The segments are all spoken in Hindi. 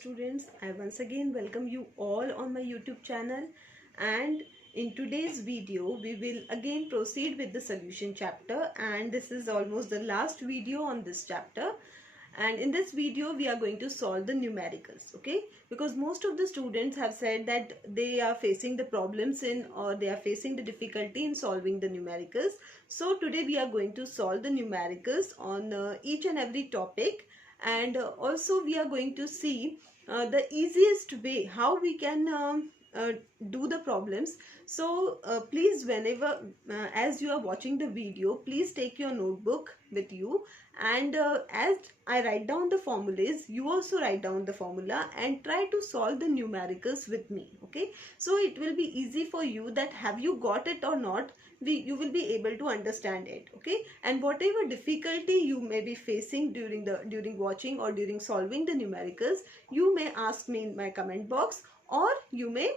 students, I once again welcome you all on my YouTube channel, and in today's video we will again proceed with the solution chapter, and this is almost the last video on this chapter. And in this video we are going to solve the numericals, okay, because most of the students have said that they are facing the problems in, or they are facing the difficulty in solving the numericals. So today we are going to solve the numericals on each and every topic, and also we are going to see the easiest way how we can do the problems. So please, whenever as you are watching the video, please take your notebook with you, and as I write down the formulas, you also write down the formula and try to solve the numericals with me, okay? So it will be easy for you that have you got it or not, you will be able to understand it, okay? And whatever difficulty you may be facing during watching or during solving the numericals, you may ask me in my comment box, or you may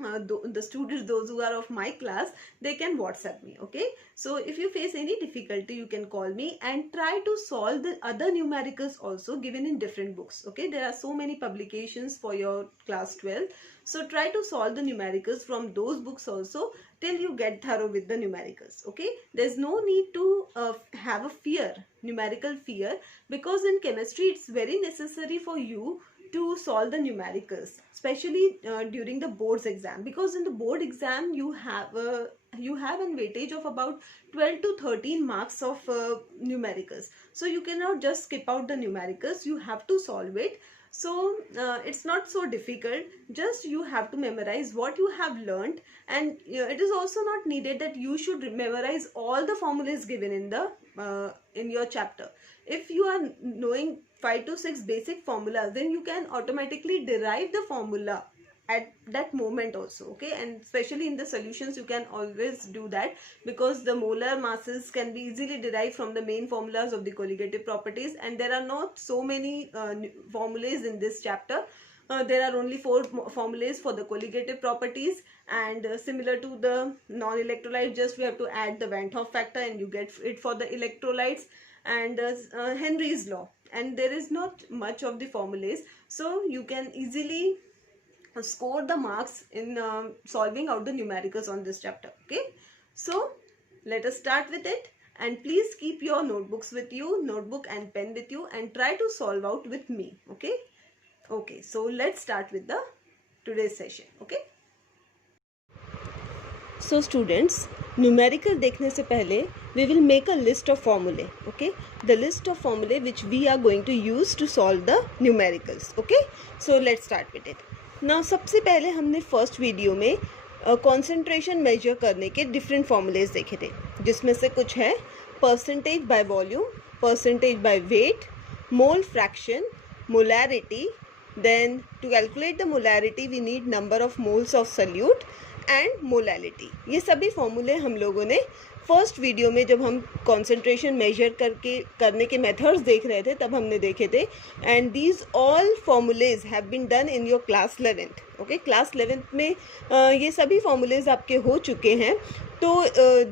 the students, those who are of my class, they can WhatsApp me, okay? So if you face any difficulty, you can call me and try to solve the other numericals also given in different books, okay? There are so many publications for your class 12, so try to solve the numericals from those books also till you get thorough with the numericals, okay? There's no need to have a fear, numerical fear, because in chemistry it's very necessary for you to solve the numericals, especially during the boards exam, because in the board exam you have an weightage of about 12 to 13 marks of numericals. So you cannot just skip out the numericals, you have to solve it. So it's not so difficult, just you have to memorize what you have learned, and it is also not needed that you should memorize all the formulas given in the in your chapter. If you are knowing 5 to 6 basic formulas, then you can automatically derive the formula at that moment also, okay? And especially in the solutions you can always do that, because the molar masses can be easily derived from the main formulas of the colligative properties, and there are not so many formulas in this chapter. There are only 4 formulas for the colligative properties, and similar to the non-electrolyte, just we have to add the Van 't Hoff factor and you get it for the electrolytes, and Henry's law, and there is not much of the formulas, so you can easily score the marks in solving out the numericals on this chapter, okay? So let us start with it, and please keep your notebooks with you, notebook and pen with you, and try to solve out with me, okay? Okay, so let's start with the today's session, okay? So students, numerical देखने से पहले we will make a list of formulae, okay? The list of formulae which we are going to use to solve the numericals, okay? So let's start with it. Now सबसे पहले हमने फर्स्ट वीडियो में concentration measure करने के different formulas देखे थे, जिसमें से कुछ है percentage by volume, percentage by weight, mole fraction, molarity. Then to calculate the molarity we need number of moles of solute and molality. ये सभी फॉर्मूले हम लोगों ने फर्स्ट वीडियो में, जब हम कंसंट्रेशन मेजर करने के मेथड्स देख रहे थे, तब हमने देखे थे. And these all formulae have been done in your class 11th, okay? Class 11th में ये सभी फॉर्मूलेज आपके हो चुके हैं. तो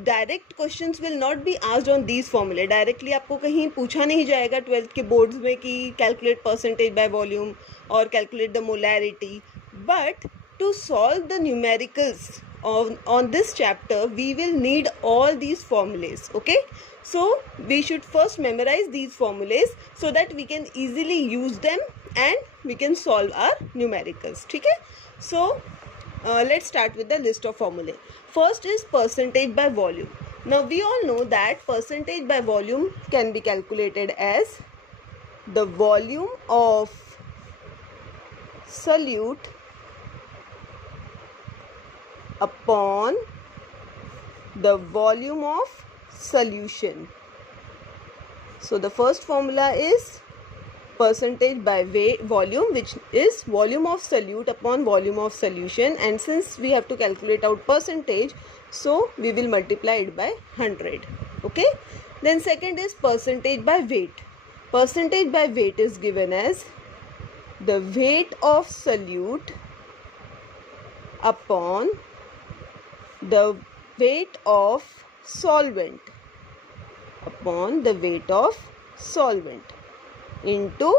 direct questions will not be asked on these फॉर्मूले. डायरेक्टली आपको कहीं पूछा नहीं जाएगा 12th के बोर्ड्स में कि कैलकुलेट परसेंटेज बाय वॉल्यूम और calculate the molarity. But to solve the numericals on this chapter, we will need all these formulas, okay? So we should first memorize these formulas so that we can easily use them and we can solve our numericals, ठीक है? So let's start with the list of formulae. First is percentage by volume. Now we all know that percentage by volume can be calculated as the volume of solute upon the volume of solution. So the first formula is percentage by volume, which is volume of solute upon volume of solution, and since we have to calculate out percentage, so we will multiply it by 100, okay? Then second is percentage by weight. Percentage by weight is given as the weight of solute upon the weight of solvent into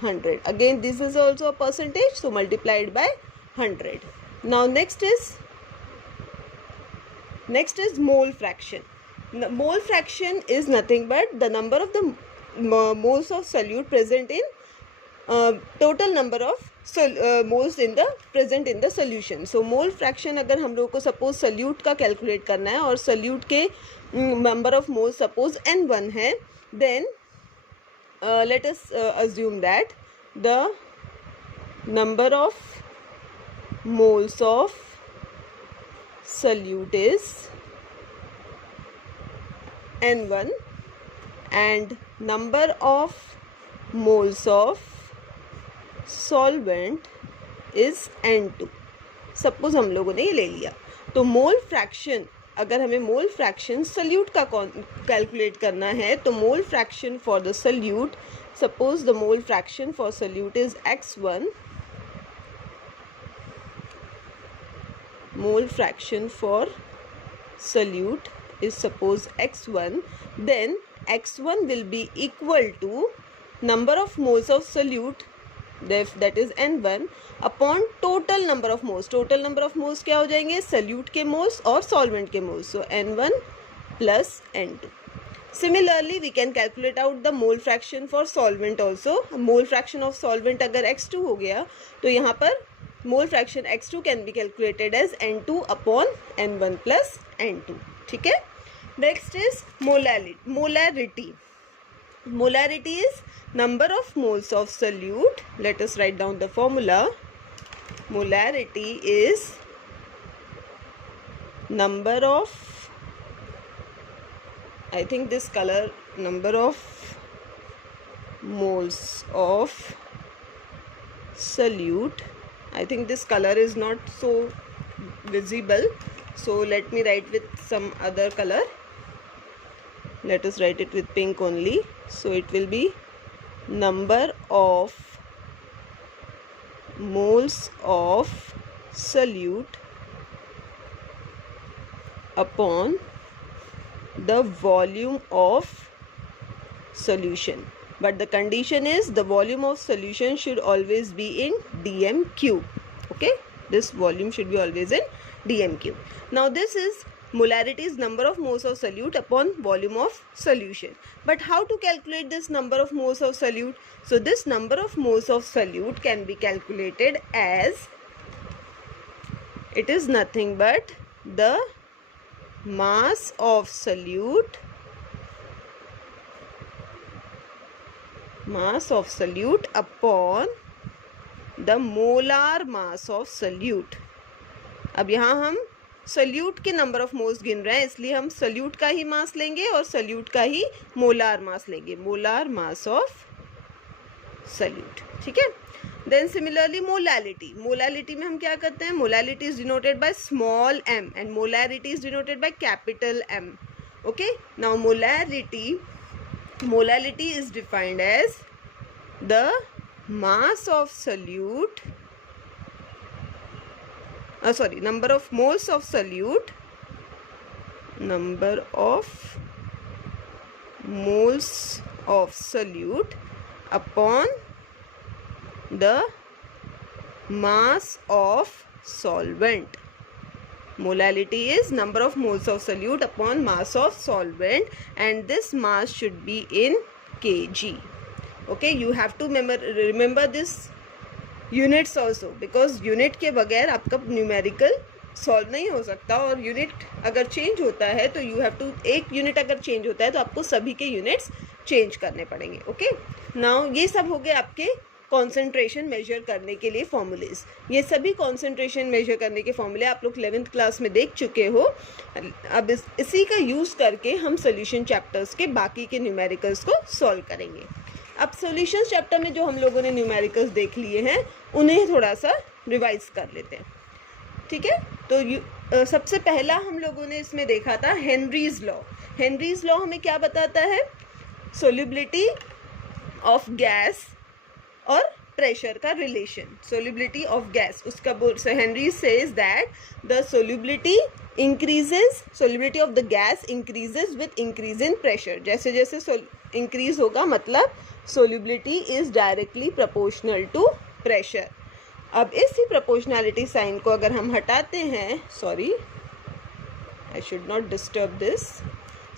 100. Again, this is also a percentage, so multiplied by 100. Now next is mole fraction. The mole fraction is nothing but the number of the moles of solute present in total number of moles in the present in the solution. So mole fraction अगर हम लोगों को suppose solute का calculate करना है और solute के number of moles suppose n1 है, then let us assume that the number of moles of solute is n1 and number of moles of solvent is n2. Suppose हम लोगों ने ये ले लिया, तो मोल फ्रैक्शन, अगर हमें मोल फ्रैक्शन सल्यूट का कैलकुलेट करना है तो mole fraction for the solute, suppose the mole fraction for solute is x1, mole fraction for solute is suppose x1, then x1 will be equal to number of moles of solute, that is n1, upon total number of moles. Total number of moles क्या हो जाएंगे? solute के moles और solvent के moles. So n1 plus n2. Similarly, we can calculate out the mole fraction for solvent also. Mole fraction of solvent अगर x2 हो गया तो यहाँ पर mole fraction x2 can be calculated as n2 upon n1 plus n2. ठीक है. Next is molarity. Molarity is number of moles of solute. Let us write down the formula. Molarity is number of, I think this color, number of moles of solute. I think this color is not so visible, so let me write with some other color. Let us write it with pink only. So it will be number of moles of solute upon the volume of solution. But the condition is the volume of solution should always be in dm cube. Okay, this volume should be always in dm cube. Now this is molarity is number of moles of solute upon volume of solution. But how to calculate this number of moles of solute? So this number of moles of solute can be calculated as, it is nothing but the mass of solute upon the molar mass of solute. अब यहाँ हम सल्यूट के नंबर ऑफ मोल्स गिन रहे हैं, इसलिए हम सल्यूट का ही मास लेंगे और सल्यूट का ही मोलार मास लेंगे, मोलार मास ऑफ सल्यूट. ठीक है. देन सिमिलरली मोलालिटी में हम क्या करते हैं? Molality is denoted by small m and molarity is denoted by capital M. Okay. Now molality is defined as the mass of solute, number of moles of solute, upon the mass of solvent. Molality is number of moles of solute upon mass of solvent, and this mass should be in kg. Okay, you have to remember this units also, because unit के बगैर आपका न्यूमेरिकल सॉल्व नहीं हो सकता, और यूनिट अगर चेंज होता है तो यू हैव टू, एक यूनिट अगर चेंज होता है तो आपको सभी के यूनिट्स चेंज करने पड़ेंगे. ओके. नाउ ये सब हो गए आपके कॉन्सेंट्रेशन मेजर करने के लिए फॉर्मूलेज. ये सभी कॉन्सेंट्रेशन मेजर करने के फॉर्मूले आप लोग 11th क्लास में देख चुके हो. अब इसी का यूज़ करके हम सोल्यूशन चैप्टर्स के बाकी के न्यूमेरिकल्स को सॉल्व करेंगे. अब सॉल्यूशन चैप्टर में जो हम लोगों ने न्यूमेरिकल्स देख लिए हैं उन्हें थोड़ा सा रिवाइज कर लेते हैं. ठीक है. तो सबसे पहला हम लोगों ने इसमें देखा था हेनरीज लॉ. हेनरीज लॉ हमें क्या बताता है? सोल्यूबिलिटी ऑफ गैस और प्रेशर का रिलेशन. सोल्यूबिलिटी ऑफ गैस, उसका Henry says that the solubility of the gas increases with increase in pressure. जैसे जैसे इंक्रीज होगा मतलब solubility is directly proportional to pressure. अब इसी proportionality sign को अगर हम हटाते हैं, sorry, I should not disturb this.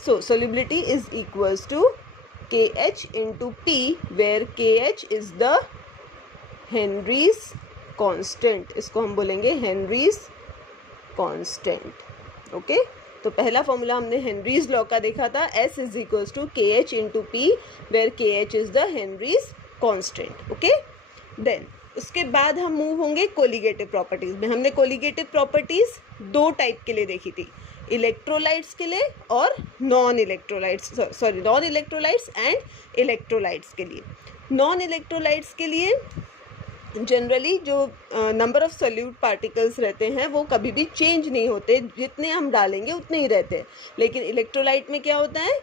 So solubility is equals to KH into P, where KH is the Henry's constant. इसको हम बोलेंगे Henry's constant. Okay? तो पहला फॉर्मूला हमने हेनरीज लॉ का देखा था, S is equals to K H into P, where K H is the Henry's constant. Okay, then उसके बाद हम मूव होंगे कोलिगेटिव प्रॉपर्टीज में. हमने कोलिगेटिव प्रॉपर्टीज दो टाइप के लिए देखी थी, इलेक्ट्रोलाइट्स के लिए और non electrolytes, sorry non electrolytes and electrolytes के लिए. नॉन इलेक्ट्रोलाइट्स के लिए जनरली जो नंबर ऑफ सोल्यूट पार्टिकल्स रहते हैं वो कभी भी चेंज नहीं होते, जितने हम डालेंगे उतने ही रहते हैं. लेकिन इलेक्ट्रोलाइट में क्या होता है,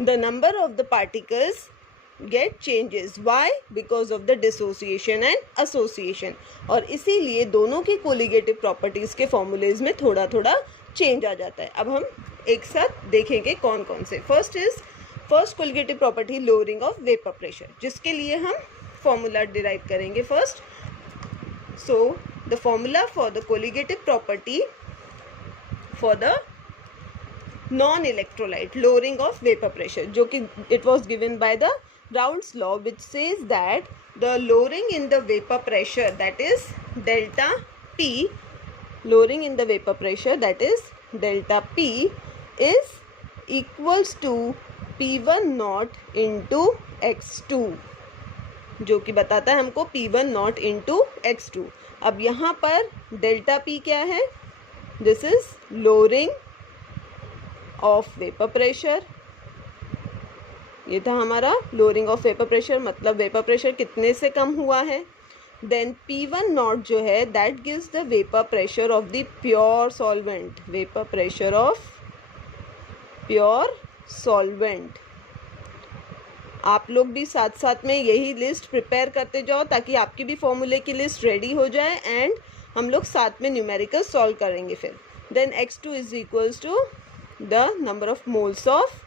the number of the particles get changes. Why? Because of the dissociation and association. और इसीलिए दोनों की कोलिगेटिव प्रॉपर्टीज के फॉर्मूलेज में थोड़ा थोड़ा चेंज आ जाता है. अब हम एक साथ देखेंगे कौन कौन से. First colligative property lowering of vapour pressure, जिसके लिए हम फॉर्मूला डिराइव करेंगे first. So the formula for the colligative property for the non electrolyte lowering of vapour pressure, जो कि it was given by the Raoult's law, which says that the lowering in the vapour pressure that is delta P, lowering in the vapor pressure that is delta P is equals to P1 naught into X2, जो कि बताता है हमको P1 naught into X2. अब यहाँ पर डेल्टा P क्या है, this is lowering of vapor pressure. ये था हमारा lowering of vapor pressure, मतलब वेपर प्रेशर कितने से कम हुआ है. देन P1 नॉट जो है that gives the vapour pressure of the pure solvent, vapour pressure of pure solvent. आप लोग भी साथ साथ में यही लिस्ट प्रिपेयर करते जाओ ताकि आपकी भी फॉर्मूले की लिस्ट रेडी हो जाए एंड हम लोग साथ में न्यूमेरिकल सॉल्व करेंगे फिर. Then X2 is equals to the number of moles of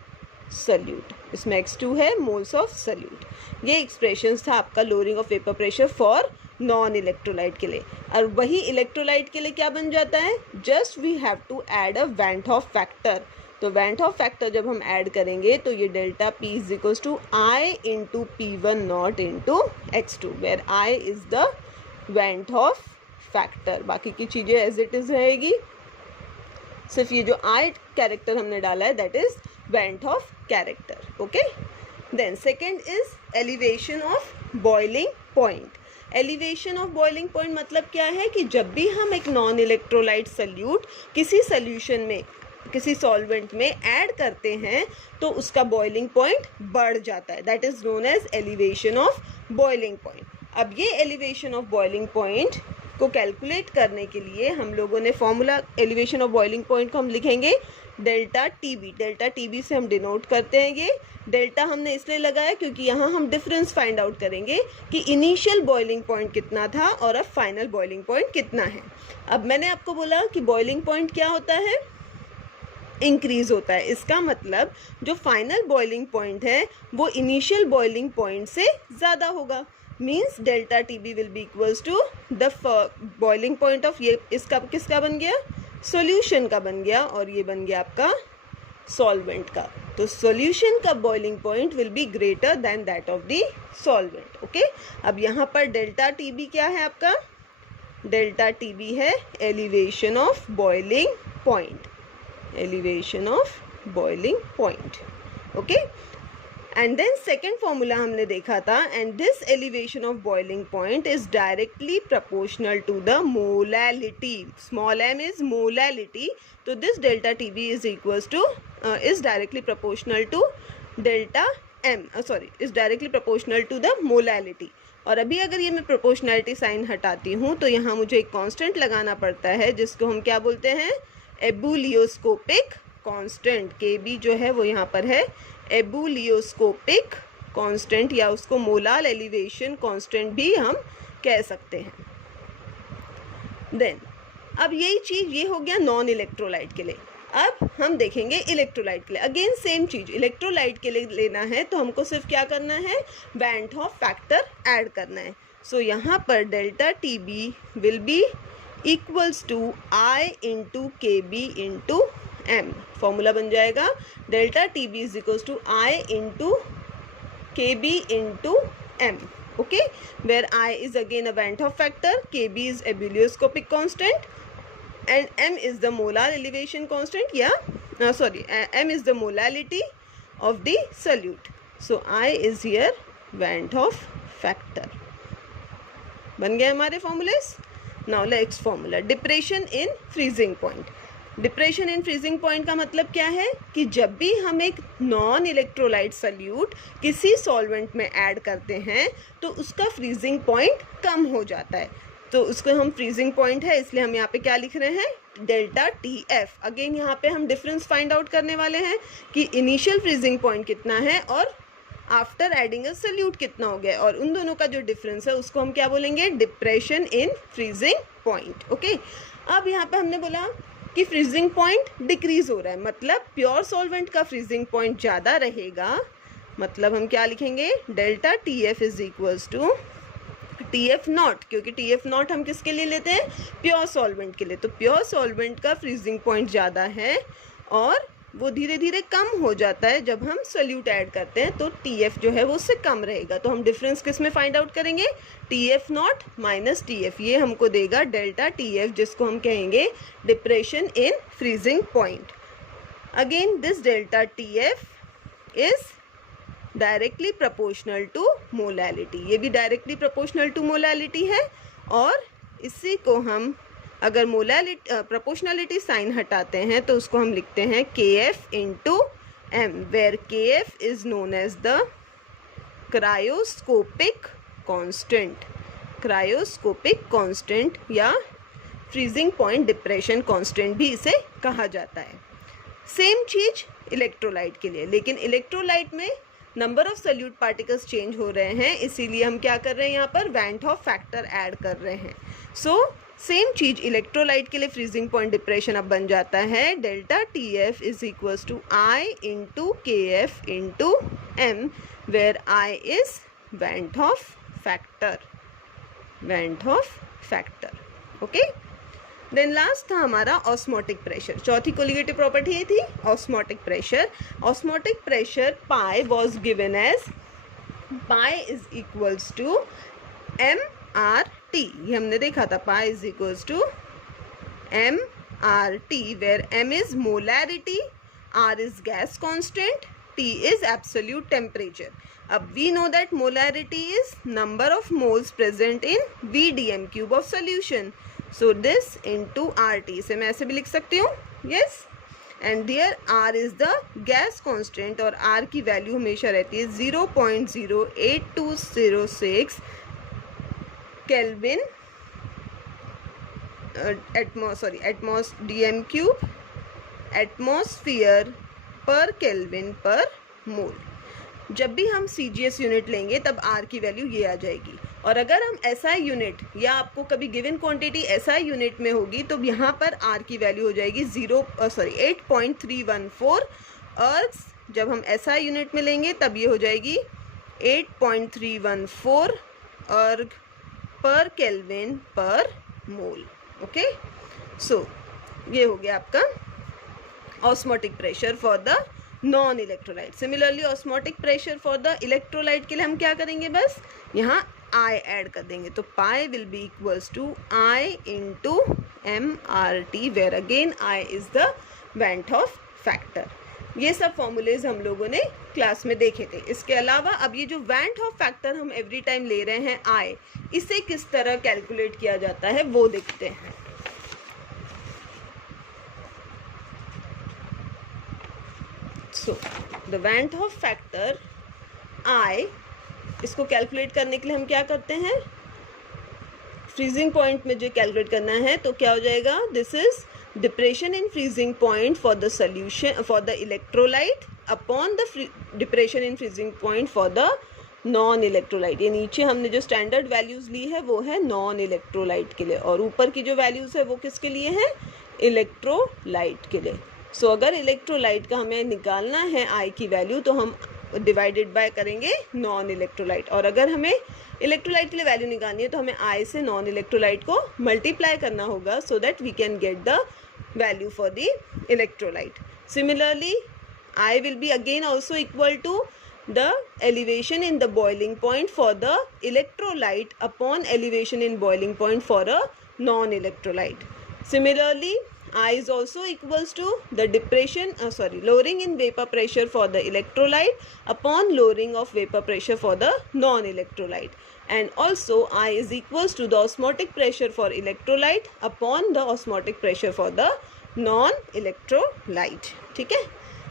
solute. इसमें X2 है मोल्स ऑफ सल्यूट. ये एक्सप्रेशंस था आपका lowering of vapour pressure for non electrolyte के लिए. और वही इलेक्ट्रोलाइट के लिए क्या बन जाता है, just we have to add a van't Hoff factor. तो वैन हॉफ फैक्टर जब हम ऐड करेंगे तो ये delta P is equals to I into P1 not into X2, where I is the van't Hoff factor. बाकी की चीज़ें एज इट इज रहेगी, सिर्फ ये जो I कैरेक्टर हमने डाला है that is van't Hoff character. Okay, then second is elevation of boiling point. Elevation of boiling point मतलब क्या है कि जब भी हम एक नॉन इलेक्ट्रोलाइट सल्यूट किसी सॉल्यूशन में, किसी सॉल्वेंट में ऐड करते हैं तो उसका बॉइलिंग पॉइंट बढ़ जाता है. That is known as elevation of boiling point. अब ये एलिवेशन ऑफ बॉइलिंग पॉइंट को कैलकुलेट करने के लिए हम लोगों ने formula elevation of boiling point को हम लिखेंगे डेल्टा टीबी. डेल्टा टीबी से हम डिनोट करते हैं. ये डेल्टा हमने इसलिए लगाया क्योंकि यहाँ हम डिफरेंस फाइंड आउट करेंगे कि इनिशियल बॉइलिंग पॉइंट कितना था और अब फाइनल बॉइलिंग पॉइंट कितना है. अब मैंने आपको बोला कि बॉइलिंग पॉइंट क्या होता है, इंक्रीज होता है. इसका मतलब जो फाइनल बॉइलिंग पॉइंट है वो इनिशियल बॉइलिंग पॉइंट से ज़्यादा होगा. Means delta T B will be equals to the boiling point of, ये इसका किसका बन गया, सॉल्यूशन का बन गया, और ये बन गया आपका सॉल्वेंट का. तो सॉल्यूशन का boiling point will be greater than that of the solvent. Okay, अब यहाँ पर डेल्टा टीबी क्या है आपका, डेल्टा टीबी है elevation of boiling point, elevation of boiling point. Okay, and then second formula हमने देखा था, and this elevation of boiling point is directly proportional to the molality. Small m is molality, तो this delta TB is equals to is directly proportional to delta m, sorry is directly proportional to the molality. और अभी अगर ये मैं प्रोपोर्शनैलिटी साइन हटाती हूँ तो यहाँ मुझे एक कांस्टेंट लगाना पड़ता है जिसको हम क्या बोलते हैं, एबुलियोस्कोपिक कांस्टेंट. KB जो है वो यहाँ पर है एबुलियोस्कोपिक कांस्टेंट, या उसको मोलार एलिवेशन कांस्टेंट भी हम कह सकते हैं. देन अब यही चीज़ ये हो गया नॉन इलेक्ट्रोलाइट के लिए. अब हम देखेंगे इलेक्ट्रोलाइट के लिए। अगेन सेम चीज, इलेक्ट्रोलाइट के लिए लेना है तो हमको सिर्फ क्या करना है, वैन हॉफ फैक्टर ऐड करना है। सो यहाँ पर delta T B will be equals to I into K B into M. Formula बन जाएगा delta T B is equals to I into K B into M. Okay, where I is again a Van't Hoff factor, Kb is ebullioscopic constant, and m is the molar elevation constant. M is the molality of the solute. So I is here Van't Hoff factor. बन गए हमारे formulas. Now next formula, depression in freezing point. Depression in freezing point का मतलब क्या है कि जब भी हम एक नॉन इलेक्ट्रोलाइट सल्यूट किसी सॉल्वेंट में ऐड करते हैं तो उसका फ्रीजिंग पॉइंट कम हो जाता है। तो उसको हम फ्रीजिंग पॉइंट है इसलिए हम यहाँ पे क्या लिख रहे हैं, डेल्टा टी एफ। अगेन यहाँ पे हम डिफरेंस फाइंड आउट करने वाले हैं कि इनिशियल फ्रीजिंग पॉइंट कितना है और आफ्टर एडिंग अ सल्यूट कितना हो गया, और उन दोनों का जो डिफरेंस है उसको हम क्या बोलेंगे, depression in freezing point. Okay, अब यहाँ पे हमने बोला कि फ्रीजिंग पॉइंट डिक्रीज हो रहा है, मतलब प्योर सॉल्वेंट का फ्रीजिंग पॉइंट ज़्यादा रहेगा। मतलब हम क्या लिखेंगे, delta T F is equals to T F not, क्योंकि टी एफ नॉट हम किसके लिए लेते हैं, प्योर सॉल्वेंट के लिए। तो प्योर सॉल्वेंट का फ्रीजिंग पॉइंट ज़्यादा है और वो धीरे धीरे कम हो जाता है जब हम सोल्यूट ऐड करते हैं, तो टी एफ जो है वो उससे कम रहेगा। तो हम डिफरेंस किस में फाइंड आउट करेंगे, T F not minus T F, ये हमको देगा डेल्टा टी एफ, जिसको हम कहेंगे depression in freezing point. Again this delta T F is directly proportional to molality, ये भी डायरेक्टली प्रोपोर्शनल टू मोलैलिटी है। और इसी को हम अगर मोलैलिटी प्रोपोर्शनलिटी साइन हटाते हैं तो उसको हम लिखते हैं K F into M, where K F is known as the cryoscopic constant, cryoscopic constant या फ्रीजिंग पॉइंट डिप्रेशन कांस्टेंट भी इसे कहा जाता है। सेम चीज इलेक्ट्रोलाइट के लिए, लेकिन इलेक्ट्रोलाइट में number of solute particles change हो रहे हैं, इसीलिए हम क्या कर रहे हैं, यहाँ पर वैंट हॉफ फैक्टर ऐड कर रहे हैं। सो सेम चीज इलेक्ट्रोलाइट के लिए फ्रीजिंग पॉइंट डिप्रेशन अब बन जाता है delta T F is equals to I into K F into M, where I is van't Hoff factor, van't Hoff factor. Okay, then last था हमारा ऑस्मोटिक प्रेशर। चौथी कोलिगेटिव प्रॉपर्टी ये थी osmotic pressure. Osmotic pressure pi was given as pi is equals to M R T, ये हमने देखा था, pi is equals to M R T, where M is molarity, R is gas constant, T is absolute temperature. अब we know that molarity is number of moles present in VDM cube of solution, so this into RT, इसे मैं ऐसे भी लिख सकती हूँ, yes. And there R is the gas constant और R की वैल्यू हमेशा रहती है 0.08206 kelvin DM cube atmosphere per kelvin per mole. जब भी हम CGS यूनिट लेंगे तब R की वैल्यू ये आ जाएगी, और अगर हम SI यूनिट या आपको कभी गिवन क्वांटिटी SI यूनिट में होगी तो यहाँ पर R की वैल्यू हो जाएगी 8.314, और जब हम SI यूनिट में लेंगे तब ये हो जाएगी 8.314 अर्ग पर kelvin per mole. Okay, so ये हो गया आपका osmotic pressure for the non electrolyte. Similarly osmotic pressure for the electrolyte के लिए हम क्या करेंगे, बस यहाँ I ऐड कर देंगे, तो pi will be equals to I into MRT, where again I is the van't Hoff factor. ये सब फॉर्मूलेज हम लोगों ने क्लास में देखे थे। इसके अलावा अब ये जो वैंट हॉफ फैक्टर हम एवरी टाइम ले रहे हैं I, इसे किस तरह कैलकुलेट किया जाता है वो देखते हैं। So the van't Hoff factor I, इसको कैलकुलेट करने के लिए हम क्या करते हैं, फ्रीजिंग पॉइंट में जो कैलकुलेट करना है तो क्या हो जाएगा, this is depression in freezing point for the solution for the electrolyte upon the depression in freezing point for the non electrolyte. ये नीचे हमने जो स्टैंडर्ड वैल्यूज ली है वो है नॉन इलेक्ट्रोलाइट के लिए, और ऊपर की जो वैल्यूज है वो किसके लिए है, इलेक्ट्रोलाइट के लिए। सो अगर इलेक्ट्रोलाइट का हमें निकालना है I की वैल्यू तो हम डिवाइडेड बाय करेंगे नॉन इलेक्ट्रोलाइट, और अगर हमें इलेक्ट्रोलाइट के लिए वैल्यू निकालनी है तो हमें I से नॉन इलेक्ट्रोलाइट को मल्टीप्लाई करना होगा so that we can get the value for the electrolyte. Similarly I will be again also equal to the elevation in the boiling point for the electrolyte upon elevation in boiling point for a non-electrolyte. Similarly, I is also equals to the lowering in vapor pressure for the electrolyte upon lowering of vapor pressure for the non-electrolyte. And also I is equals to the osmotic pressure for electrolyte upon the osmotic pressure for the non-electrolyte. ठीक है.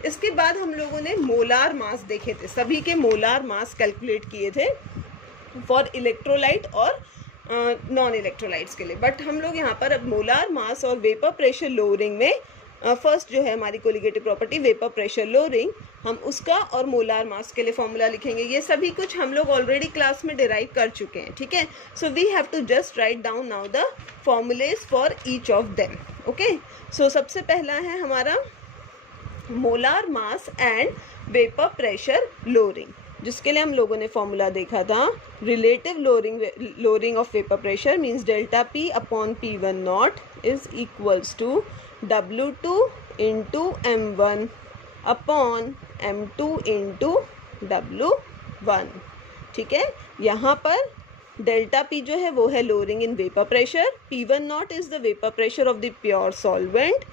इसके बाद हम लोगों ने मोलार मास देखे थे, सभी के मोलार मास कैलकुलेट किए थे फॉर इलेक्ट्रोलाइट और नॉन इलेक्ट्रोलाइट्स के लिए. बट हम लोग यहाँ पर अब मोलार मास और वेपर प्रेशर लोअरिंग में फर्स्ट जो है हमारी colligative property vapour pressure lowering, हम उसका और मोलार मास के लिए फॉर्मूला लिखेंगे. ये सभी कुछ हम लोग ऑलरेडी क्लास में डिराइव कर चुके हैं. ठीक है. So we have to just write down now the formulae for each of them. Okay. So सबसे पहला है हमारा molar mass and vapour pressure lowering, जिसके लिए हम लोगों ने फॉर्मूला देखा था. Relative lowering of vapour pressure means delta P upon P1 not is equals to W2 into M1 upon M2 into W1. ठीक है. यहाँ पर डेल्टा P जो है वो है lowering in vapour pressure, P1 not is the vapour pressure of the pure solvent,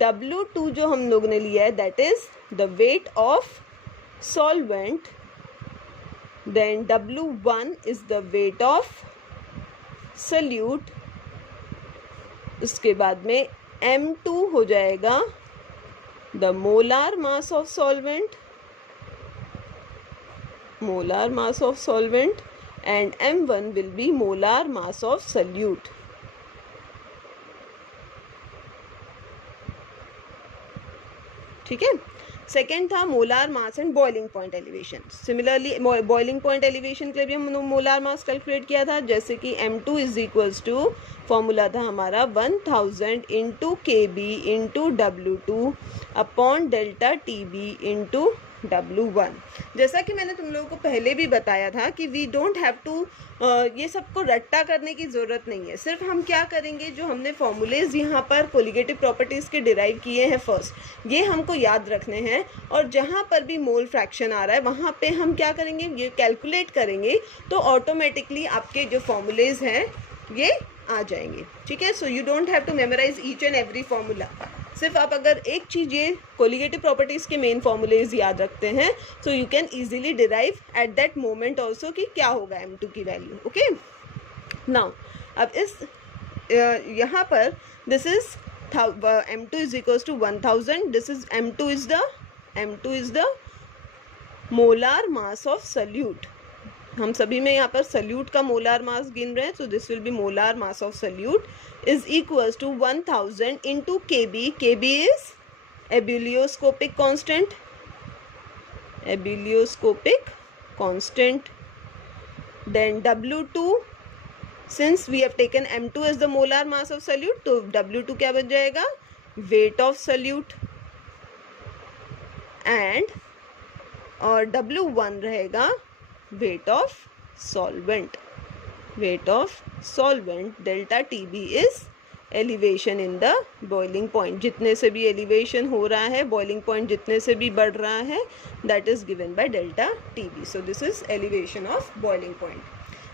W2 जो हम लोगों ने लिया है that is the weight of solvent, then W1 is the weight of solute. उसके बाद में M2 हो जाएगा the molar mass of solvent, and M1 will be molar mass of solute. ठीक है. सेकेंड था molar mass and boiling point elevation. Similarly boiling point elevation के लिए भी हमने मोलार मास कैलकुलेट किया था, जैसे कि M2 is equals to formula था हमारा 1000 into KB into W2 upon delta TB into W1. जैसा कि मैंने तुम लोगों को पहले भी बताया था कि वी डोंट हैव टू ये सबको रट्टा करने की ज़रूरत नहीं है. सिर्फ हम क्या करेंगे, जो हमने फॉर्मूलेज यहाँ पर कोलिगेटिव प्रॉपर्टीज़ के डिराइव किए हैं फर्स्ट, ये हमको याद रखने हैं, और जहाँ पर भी मोल फ्रैक्शन आ रहा है वहाँ पे हम क्या करेंगे, ये कैलकुलेट करेंगे तो ऑटोमेटिकली आपके जो फॉर्मूलेज हैं ये आ जाएंगे. ठीक है. So you don't have to memorise each and every formula. सिर्फ आप अगर एक चीज़ ये कोलिगेटिव प्रॉपर्टीज़ के मेन फॉर्मूलेज याद रखते हैं so you can easily derive at that moment also कि क्या होगा M2 की वैल्यू. ओके. नाउ अब इस यहाँ पर this is M2 is equals to 1000. This is M2 is the molar mass of solute. हम सभी में यहाँ पर सल्यूट का मोलार मास गिन रहे हैं, so this will be molar mass of solute is equals to 1000 into KB. KB is ebullioscopic constant. Then W2, since we have taken M2 as the molar mass of solute, तो W2 क्या बन जाएगा, वेट ऑफ सल्यूट, एंड और W1 रहेगा wait of solvent. Delta TB is elevation in the boiling point. जितने से भी एलिवेशन हो रहा है, बॉइलिंग पॉइंट जितने से भी बढ़ रहा है, that is given by delta TB. So this is elevation of boiling point.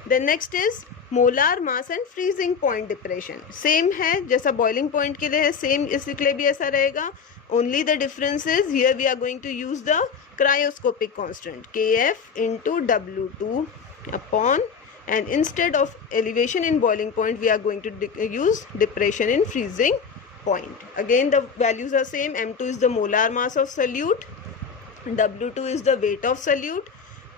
Then next is molar mass and freezing point depression. Same है जैसा बॉइलिंग पॉइंट के लिए है, सेम इसके लिए भी ऐसा रहेगा. Only the difference is here we are going to use the cryoscopic constant Kf into W2 upon, and instead of elevation in boiling point we are going to use depression in freezing point. Again the values are same. M2 is the molar mass of solute, W2 is the weight of solute,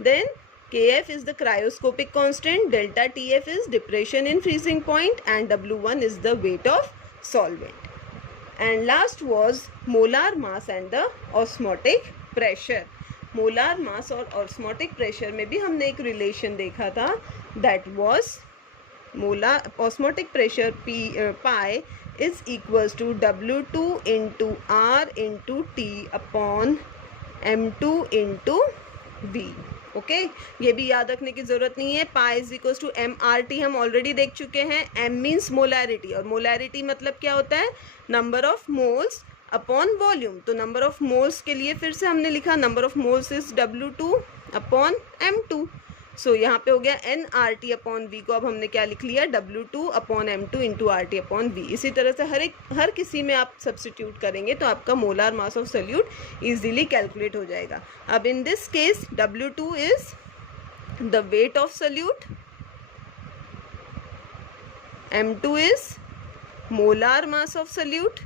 then Kf is the cryoscopic constant, delta Tf is depression in freezing point, and W1 is the weight of solvent. And last was molar mass and the osmotic pressure. molar mass और osmotic pressure में भी हमने एक relation देखा था, that was molar osmotic pressure pi is equals to W2 into R into T upon M2 into V। Okay, ये भी याद रखने की जरूरत नहीं है। Pi is equals to MRT हम ऑलरेडी देख चुके हैं। M मीन्स मोलैरिटी, और मोलैरिटी मतलब क्या होता है, number of moles upon volume. तो नंबर ऑफ मोल्स के लिए फिर से हमने लिखा number of moles is W2 upon M2। So यहाँ पे हो गया NRT अपॉन V को अब हमने क्या लिख लिया, W2 upon M2 into RT upon V। इसी तरह से हर किसी में आप सब्स्टिट्यूट करेंगे तो आपका molar mass of solute easily calculate हो जाएगा। अब in this case W2 is the weight of solute, M2 is molar mass of solute,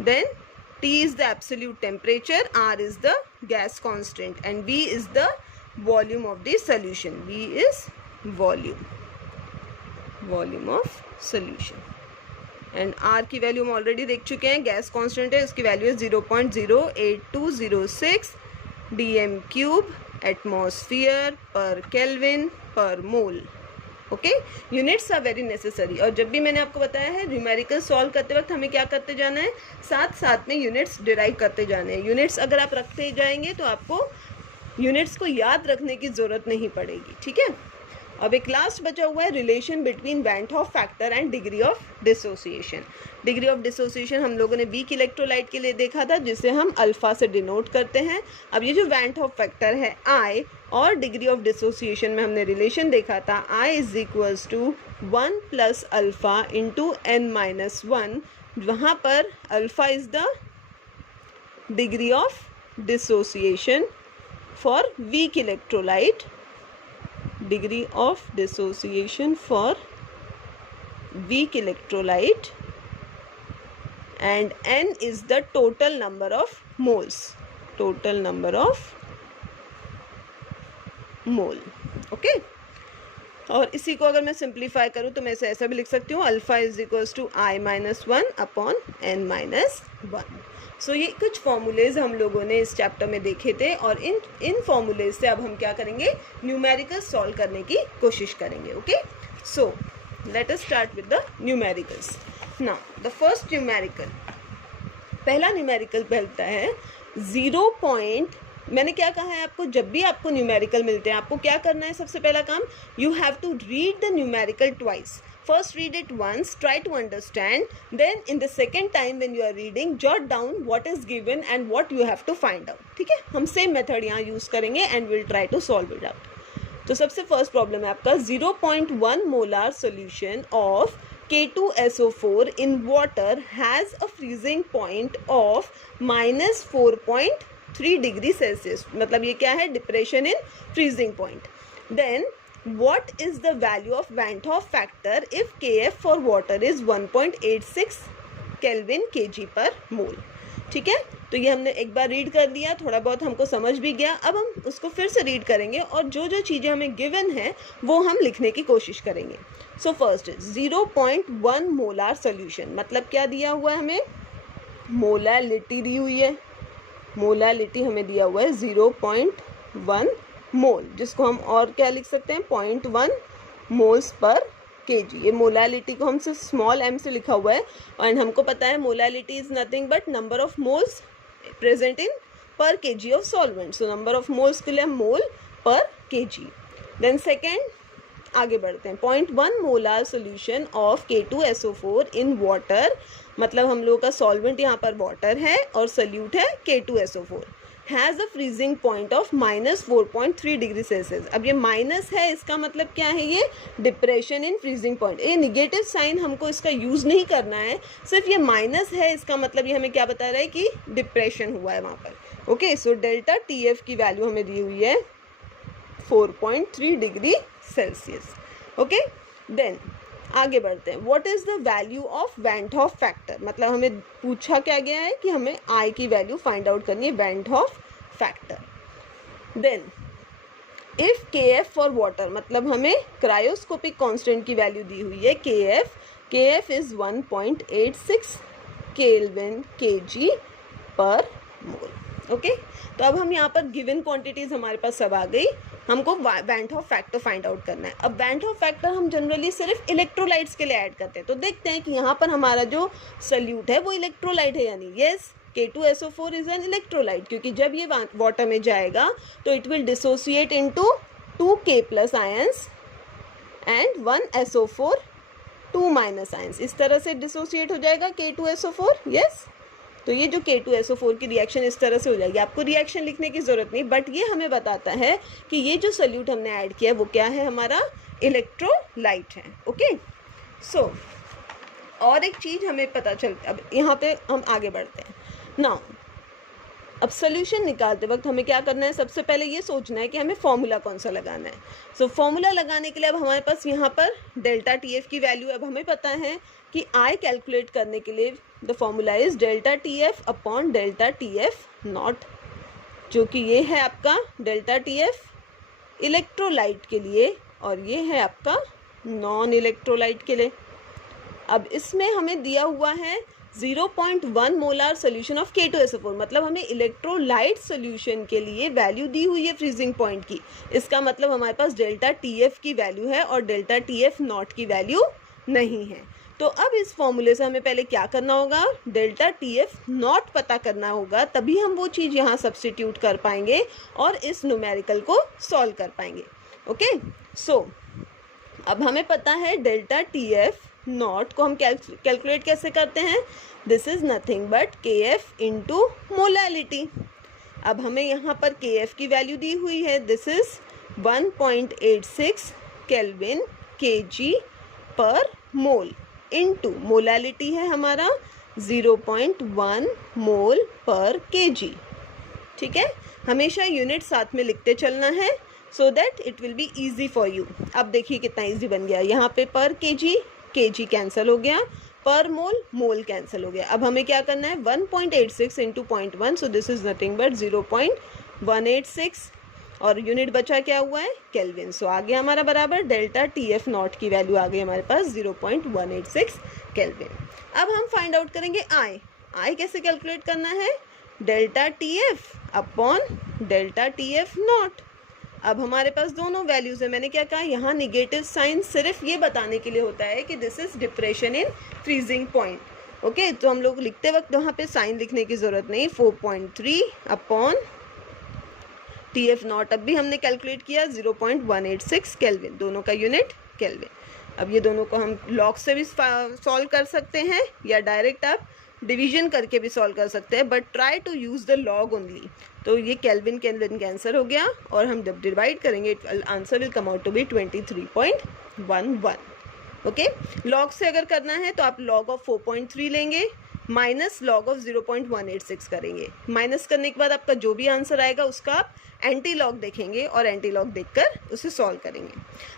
then T is the absolute temperature, R is the gas constant, and V is the volume of the solution. V is volume of solution, and R की वैल्यू हम ऑलरेडी देख चुके हैं, गैस कांस्टेंट है, इसकी वैल्यू है 0.08206 dm³ atmosphere per kelvin per mole. Okay, units are very necessary. और जब भी मैंने आपको बताया है न्यूमेरिकल सॉल्व करते वक्त हमें क्या करते जाना है, साथ साथ में यूनिट्स डिराइव करते जाने हैं। यूनिट्स अगर आप रखते जाएंगे तो आपको यूनिट्स को याद रखने की जरूरत नहीं पड़ेगी, ठीक है। अब एक लास्ट बचा हुआ है, relation between van Hoff factor and degree of dissociation. Degree of dissociation हम लोगों ने वीक इलेक्ट्रोलाइट के लिए देखा था, जिसे हम अल्फा से डिनोट करते हैं। अब ये जो वैन हॉफ फैक्टर है I, और डिग्री ऑफ डिसोसिएशन में हमने रिलेशन देखा था I is equals to 1 plus alpha into n-1। वहाँ पर alpha is the degree of dissociation for weak electrolyte, degree of dissociation for weak electrolyte, and n is the total number of moles, total number of mole। Okay, और इसी को अगर मैं सिंप्लीफाई करूँ तो मैं इसे ऐसा भी लिख सकती हूँ, alpha is equals to I-1 upon n-1। So ये कुछ फॉर्मूलेज हम लोगों ने इस चैप्टर में देखे थे, और इन फॉर्मूलेज से अब हम क्या करेंगे, न्यूमेरिकल सॉल्व करने की कोशिश करेंगे। Okay, so let us start with the numericals. Now the first numerical, पहला न्यूमेरिकल कहता है 0. मैंने क्या कहा है आपको, जब भी आपको न्यूमेरिकल मिलते हैं आपको क्या करना है, सबसे पहला काम, you have to read the numerical twice. First read it once, try to understand, then in the second time when you are reading, jot down what is given and what you have to find out। ठीक है, हम सेम मेथड यहाँ यूज करेंगे and we'll try to solve it out। तो सबसे फर्स्ट प्रॉब्लम है आपका 0.1 molar solution of K2SO4 in water has a freezing point of -4.3 degree Celsius. मतलब ये क्या है, depression in freezing point. Then what is the value of Van 't Hoff factor if Kf for water is 1.86 Kelvin kg per mole। ठीक है, तो ये हमने एक बार रीड कर लिया, थोड़ा बहुत हमको समझ भी गया। अब हम उसको फिर से रीड करेंगे और जो जो चीज़ें हमें गिवन है वो हम लिखने की कोशिश करेंगे। सो फर्स्ट 0.1 मोलार सोल्यूशन, मतलब क्या दिया हुआ है हमें, मोलालिटी दी हुई है। मोलालिटी हमें दिया हुआ है 0.1 मोल, जिसको हम और क्या लिख सकते हैं, 0.1 मोल्स पर केजी। ये मोलालिटी को हम सिर्फ स्मॉल m से लिखा हुआ है, और हमको पता है molality is nothing but number of moles present in per kg of solvent. So number of moles के लिए मोल पर केजी। देन सेकेंड आगे बढ़ते हैं, 0.1 molar solution of K2SO4 in water, मतलब हम लोगों का सॉल्वेंट यहाँ पर वाटर है और सोल्यूट है K2SO4, has a freezing point of -4.3 degree Celsius. अब ये माइनस है, इसका मतलब क्या है, ये डिप्रेशन इन फ्रीजिंग पॉइंट। ये निगेटिव साइन हमको इसका यूज़ नहीं करना है, सिर्फ ये माइनस है, इसका मतलब ये हमें क्या बता रहा है कि डिप्रेशन हुआ है वहाँ पर। ओके, सो डेल्टा TF की वैल्यू हमें दी हुई है 4.3 डिग्री सेल्सियस। ओके, देन आगे बढ़ते हैं, what is the value of van 't Hoff factor, मतलब हमें पूछा क्या गया है कि हमें I की वैल्यू फाइंड आउट करनी है, van 't Hoff factor. Then if KF for water, मतलब हमें क्रायोस्कोपिक कांस्टेंट की वैल्यू दी हुई है KF इज 1.86 केल्विन kg पर मोल। ओके, तो अब हम यहाँ पर गिवन क्वांटिटीज हमारे पास सब आ गई, हमको van Hoff factor find out करना है। अब वैन हॉफ फैक्टर हम जनरली सिर्फ इलेक्ट्रोलाइट्स के लिए ऐड करते हैं, तो देखते हैं कि यहाँ पर हमारा जो सल्यूट है वो इलेक्ट्रोलाइट है या नहीं। Yes, K2SO4 is an electrolyte, क्योंकि जब ये वाटर में जाएगा तो it will dissociate into 2K+ ions and 1SO4 2- ions, इस तरह से डिसोसिएट हो जाएगा K2SO4। यस, तो ये जो K2SO4 की रिएक्शन इस तरह से हो जाएगी। आपको रिएक्शन लिखने की ज़रूरत नहीं, बट ये हमें बताता है कि ये जो सल्यूट हमने ऐड किया वो क्या है, हमारा इलेक्ट्रोलाइट है। ओके, सो और एक चीज़ हमें पता चलती, अब यहाँ पे हम आगे बढ़ते हैं। नाउ अब सोल्यूशन निकालते वक्त हमें क्या करना है, सबसे पहले ये सोचना है कि हमें फॉर्मूला कौन सा लगाना है। सो फॉर्मूला लगाने के लिए अब हमारे पास यहाँ पर डेल्टा TF की वैल्यू, अब हमें पता है कि I कैलकुलेट करने के लिए the formula is delta TF upon delta TF not, जो कि ये है आपका डेल्टा TF इलेक्ट्रोलाइट के लिए और ये है आपका नॉन इलेक्ट्रोलाइट के लिए। अब इसमें हमें दिया हुआ है 0.1 मोलार सोल्यूशन ऑफ K2SO4, मतलब हमें इलेक्ट्रोलाइट सोल्यूशन के लिए वैल्यू दी हुई है फ्रीजिंग पॉइंट की। इसका मतलब हमारे पास डेल्टा TF की वैल्यू है और डेल्टा TF नॉट की वैल्यू नहीं है। तो अब इस फॉर्मूले से हमें पहले क्या करना होगा, डेल्टा TF नॉट पता करना होगा, तभी हम वो चीज़ यहाँ सब्स्टिट्यूट कर पाएंगे और इस न्यूमेरिकल को सॉल्व कर पाएंगे। ओके, सो अब हमें पता है डेल्टा TF नॉट को हम कैलकुलेट कैसे करते हैं, this is nothing but KF into molality. अब हमें यहाँ पर KF की वैल्यू दी हुई है, दिस इज 1.86 केल्विन kg पर मोल इंटू मोलैलिटी है हमारा 0.1 मोल पर kg। ठीक है, हमेशा यूनिट साथ में लिखते चलना है so that it will be easy for you. अब देखिए कितना ईजी बन गया, यहाँ पे पर kg कैंसिल हो गया, पर मोल कैंसिल हो गया। अब हमें क्या करना है, 1.86 into 0.1, so this is nothing but 0.186 और यूनिट बचा क्या हुआ है, केल्विन। सो आ गया हमारा बराबर डेल्टा TF नॉट की वैल्यू आ गई हमारे पास 0.186 केल्विन। अब हम फाइंड आउट करेंगे I कैसे कैलकुलेट करना है, delta TF upon delta TF not. अब हमारे पास दोनों वैल्यूज है, मैंने क्या कहा, यहाँ निगेटिव साइन सिर्फ ये बताने के लिए होता है कि this is depression in freezing point. Okay, तो हम लोग लिखते वक्त वहाँ पे साइन लिखने की जरूरत नहीं, 4.3 अपॉन TF नॉट। अब भी हमने कैलकुलेट किया 0.186 केल्विन, दोनों का यूनिट केल्विन। अब ये दोनों को हम लॉग से भी सॉल्व कर सकते हैं या डायरेक्ट आप डिवीजन करके भी सॉल्व कर सकते हैं, but try to use the log only. तो ये केल्विन कैंसिल हो गया और हम जब डिवाइड करेंगे answer will come out to be 23.11। Okay, log से अगर करना है तो आप लॉग ऑफ 4.3 लेंगे माइनस लॉग ऑफ 0.186 करेंगे। माइनस करने के बाद आपका जो भी आंसर आएगा उसका आप एंटी लॉग देखेंगे और एंटी लॉग देखकर उसे सॉल्व करेंगे।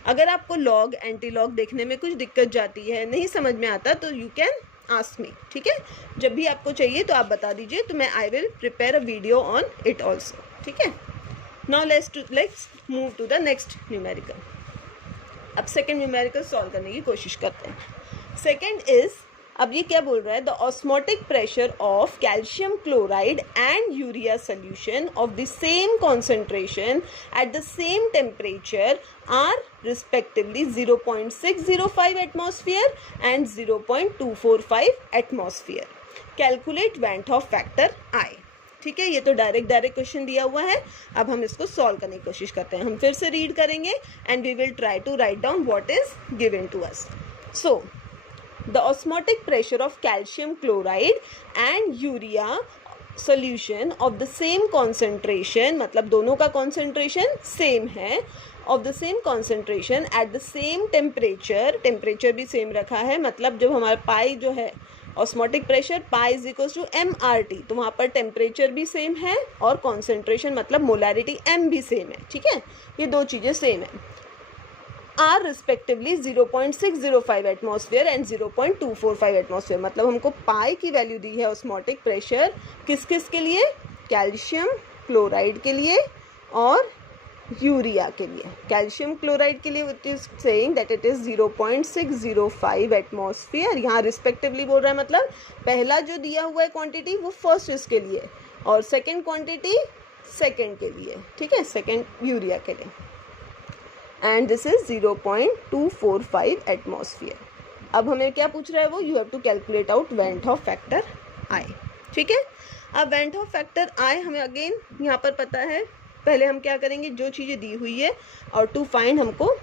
अगर आपको लॉग एंटी लॉग देखने में कुछ दिक्कत जाती है, नहीं समझ में आता, तो यू कैन आस्क मी। ठीक है, जब भी आपको चाहिए तो आप बता दीजिए, तो मैं I will prepare a video on it also. ठीक है, now let's move to the next numerical. अब सेकेंड न्यूमेरिकल सॉल्व करने की कोशिश करते हैं। सेकेंड इज, अब ये क्या बोल रहा है, the osmotic pressure of calcium chloride and urea solution of the same concentration at the same temperature are respectively 0.605 atmosphere and 0.245 atmosphere. Calculate van Hoff factor I। ठीक है, ये तो डायरेक्ट क्वेश्चन दिया हुआ है। अब हम इसको सॉल्व करने की कोशिश करते हैं। हम फिर से रीड करेंगे and we will try to write down what is given to us. So the osmotic pressure of calcium chloride and urea solution of the same concentration, मतलब दोनों का concentration same है, of the same concentration at the same temperature भी same रखा है, मतलब जब हमारा पाई जो है osmotic pressure pi is equal to MRT, तो वहाँ पर टेम्परेचर भी सेम है और कॉन्सेंट्रेशन मतलब मोलारिटी M भी सेम है। ठीक है, ये दो चीज़ें सेम है। Are respectively 0.605 atmosphere and 0.245 atmosphere, मतलब हमको पाई की वैल्यू दी है ऑस्मोटिक प्रेशर किस किस के लिए, कैल्शियम क्लोराइड के लिए और यूरिया के लिए। कैल्शियम क्लोराइड के लिए it is saying that it is 0.605 atmosphere. यहाँ रिस्पेक्टिवली बोल रहा है, मतलब पहला जो दिया हुआ है क्वांटिटी वो फर्स्ट इसके लिए, और सेकेंड क्वांटिटी सेकेंड के लिए, ठीक है, सेकेंड यूरिया के लिए, एंड दिस इज 0.245 एटमॉस्फेयर। अब हमें क्या पूछ रहा है वो, you have to calculate out van't Hoff factor I, ठीक है। अब वेंट हॉफ फैक्टर आई हमें अगेन यहाँ पर पता है, पहले हम क्या करेंगे, जो चीज़ें दी हुई है और टू फाइंड हमको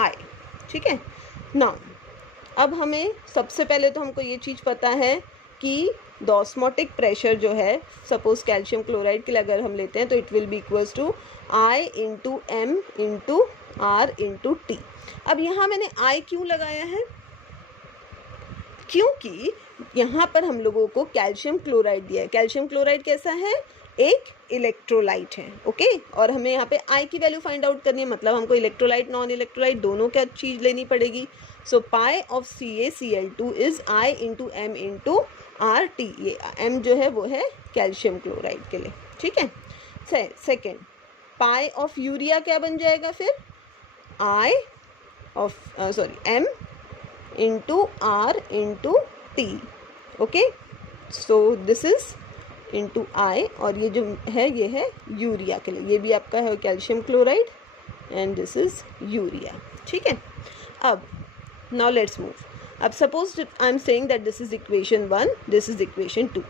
आई, ठीक है ना। अब हमें सबसे पहले तो हमको ये चीज़ पता है कि द ऑस्मोटिक प्रेशर जो है, सपोज कैल्शियम क्लोराइड के लिए अगर हम लेते हैं तो it will be equals to I into M into R into T. अब यहाँ मैंने आई क्यों लगाया है, क्योंकि यहाँ पर हम लोगों को कैल्शियम क्लोराइड दिया है। कैल्शियम क्लोराइड कैसा है, एक इलेक्ट्रोलाइट है, ओके। और हमें यहाँ पे आई की वैल्यू फाइंड आउट करनी है, मतलब हमको इलेक्ट्रोलाइट नॉन इलेक्ट्रोलाइट दोनों क्या चीज़ लेनी पड़ेगी। So pi of CaCl2 is I into M into R T. ये एम जो है वो है कैल्शियम क्लोराइड के लिए, ठीक है। सेकेंड पाई ऑफ यूरिया क्या बन जाएगा फिर, I of M into R into T, okay. So this is into I, और ये जो है ये है यूरिया के लिए, ये भी आपका है calcium chloride and this is urea, ठीक है। अब नाउ लेट्स मूव। अब suppose I am saying that this is equation 1, this is equation 2।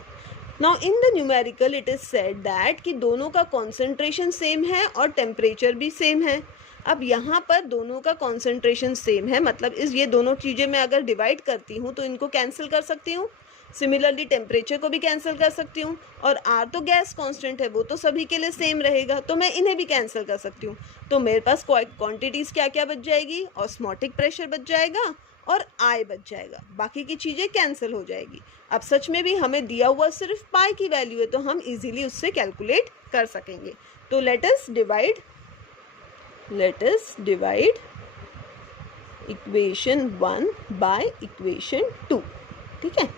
Now in the numerical it is said that कि दोनों का कॉन्सेंट्रेशन सेम है और टेम्परेचर भी सेम है। अब यहाँ पर दोनों का कॉन्सेंट्रेशन सेम है, मतलब ये दोनों चीज़ें मैं अगर डिवाइड करती हूँ तो इनको कैंसिल कर सकती हूँ। सिमिलरली टेम्परेचर को भी कैंसिल कर सकती हूँ, और आर तो गैस कांस्टेंट है, वो तो सभी के लिए सेम रहेगा, तो मैं इन्हें भी कैंसिल कर सकती हूँ। तो मेरे पास क्वांटिटीज़ क्या क्या बच जाएगी, ऑस्मोटिक प्रेशर बच जाएगा और आई बच जाएगा, बाकी की चीज़ें कैंसिल हो जाएगी। अब सच में भी हमें दिया हुआ सिर्फ पाई की वैल्यू है, तो हम इजीली उससे कैलकुलेट कर सकेंगे। तो let us divide equation 1 by equation 2, ठीक है।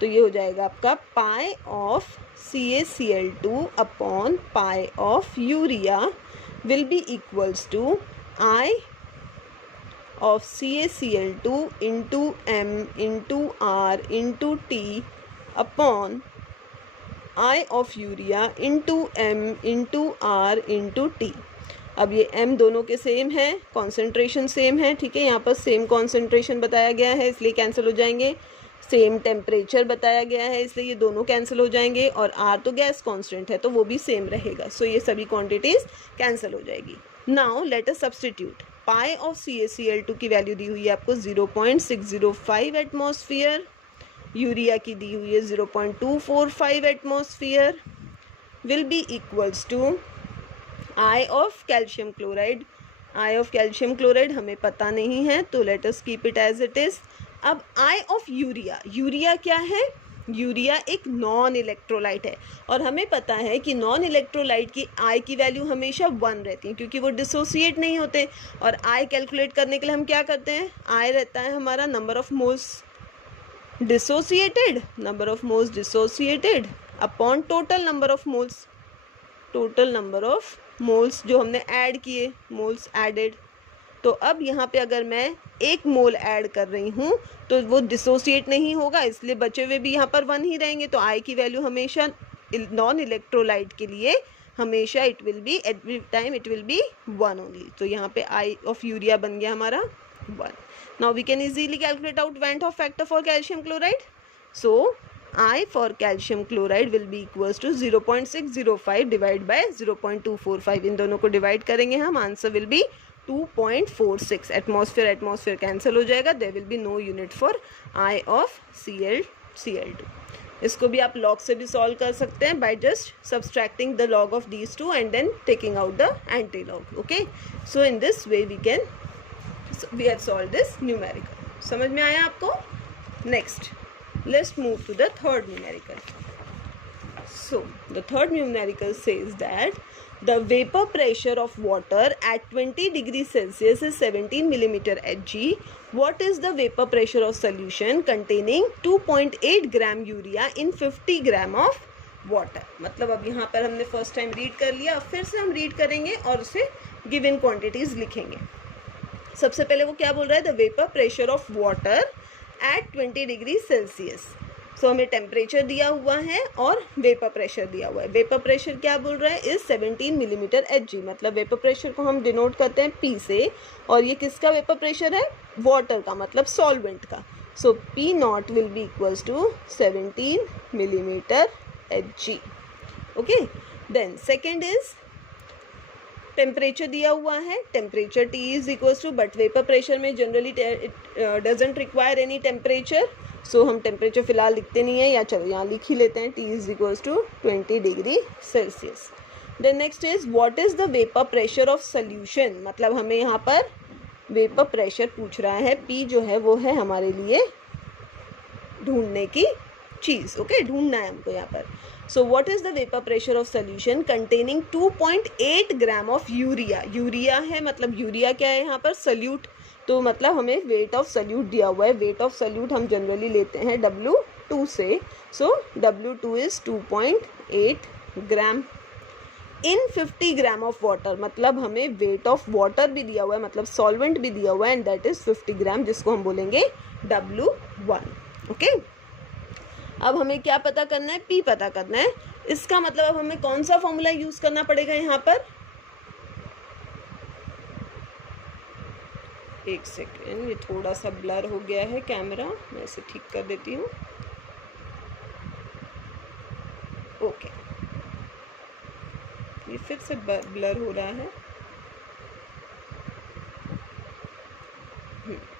तो ये हो जाएगा आपका pi of CaCl2 upon pi of urea will be equals to I of CaCl2 into M into R into T upon I of urea into M into R into T। अब ये M दोनों के सेम है, कॉन्सेंट्रेशन सेम है, ठीक है। यहाँ पर सेम कॉन्सेंट्रेशन बताया गया है इसलिए कैंसिल हो जाएंगे, सेम टेम्परेचर बताया गया है इसलिए ये दोनों कैंसिल हो जाएंगे, और R तो गैस कांस्टेंट है तो वो भी सेम रहेगा, सो ये सभी क्वांटिटीज कैंसिल हो जाएगी। Now let us substitute. Pi of CaCl2 की वैल्यू दी हुई है आपको 0.605 एटमॉस्फेयर, यूरिया की दी हुई है 0.245 atmosphere, will be equals to I of calcium chloride. I of calcium chloride हमें पता नहीं है, तो let us keep it as it is. अब आई ऑफ यूरिया, यूरिया क्या है, यूरिया एक नॉन इलेक्ट्रोलाइट है, और हमें पता है कि नॉन इलेक्ट्रोलाइट की आई की वैल्यू हमेशा 1 रहती है, क्योंकि वो डिसोसिएट नहीं होते। और आई कैलकुलेट करने के लिए हम क्या करते हैं, आई रहता है हमारा number of moles dissociated, upon total number of moles, total number of moles जो हमने ऐड किए, मोल्स एडेड। तो अब यहाँ पे अगर मैं 1 मोल ऐड कर रही हूँ तो वो डिसोसिएट नहीं होगा, इसलिए बचे हुए भी यहाँ पर 1 ही रहेंगे। तो आई की वैल्यू हमेशा नॉन इलेक्ट्रोलाइट के लिए हमेशा it will B, every time it will B 1 only. तो यहाँ पे आई ऑफ यूरिया बन गया हमारा 1। Now we can easily calculate out van't Hoff factor for calcium chloride. So I for calcium chloride will be equals to 0.605 divided by 0.245। इन दोनों को डिवाइड करेंगे हम, answer will be 2.46। Atmosphere cancel हो जाएगा, there will be no unit for I of Cl2। इसको भी आप लॉग से भी सॉल्व कर सकते हैं by just subtracting the log of these two and then taking out the antilog, okay. So in this way we have solve this numerical. समझ में आया आपको? Next let's move to the third numerical. So the third numerical says that the vapor pressure of water at 20 degrees Celsius is 17 millimeter Hg. What is the vapor pressure of solution containing 2.8 gram urea in 50 gram of water? मतलब अब यहाँ पर हमने फर्स्ट टाइम रीड कर लिया, अब फिर से हम रीड करेंगे और उसे गिवन क्वांटिटीज लिखेंगे। सबसे पहले वो क्या बोल रहा है, the vapour pressure of water at 20 degrees Celsius. सो हमें टेम्परेचर दिया हुआ है और वेपर प्रेशर दिया हुआ है। वेपर प्रेशर क्या बोल रहा है, इज 17 मिलीमीटर Hg, मतलब वेपर प्रेशर को हम डिनोट करते हैं P से, और ये किसका वेपर प्रेशर है, वाटर का, मतलब सॉल्वेंट का। So P not will be equals to 17 millimetre Hg। Okay, then second is temperature दिया हुआ है, temperature T is equals to, but vapour pressure में generally doesn't require any temperature, so हम टेम्परेचर फिलहाल लिखते नहीं है, या चलो यहाँ लिख ही लेते हैं, T is equals to 20 degree Celsius. Then next is what is the vapour pressure of solution, मतलब हमें यहाँ पर वेपर प्रेशर पूछ रहा है, P जो है वो है हमारे लिए ढूंढने की चीज। ओके, ढूंढना है हमको यहाँ पर। So what is the vapour pressure of solution containing 2.8 gram of urea. Urea है, मतलब यूरिया क्या है यहाँ पर, सोल्यूट, तो मतलब हमें वेट ऑफ सोल्यूट दिया हुआ है। वेट ऑफ सोल्यूट हम जनरली लेते हैं W2 से, सो W2 is 2.8 gram in 50 gram of water, मतलब हमें वेट ऑफ वाटर भी दिया हुआ है, मतलब सॉल्वेंट भी दिया हुआ है, एंड दैट इज 50 ग्राम, जिसको हम बोलेंगे W1। ओके, अब हमें क्या पता करना है, P पता करना है। इसका मतलब अब हमें कौन सा फॉर्मूला यूज करना पड़ेगा यहाँ पर, एक सेकेंड, ये थोड़ा सा ब्लर हो गया है कैमरा, मैं इसे ठीक कर देती हूँ। ओके, ये फिर से ब्लर हो रहा है।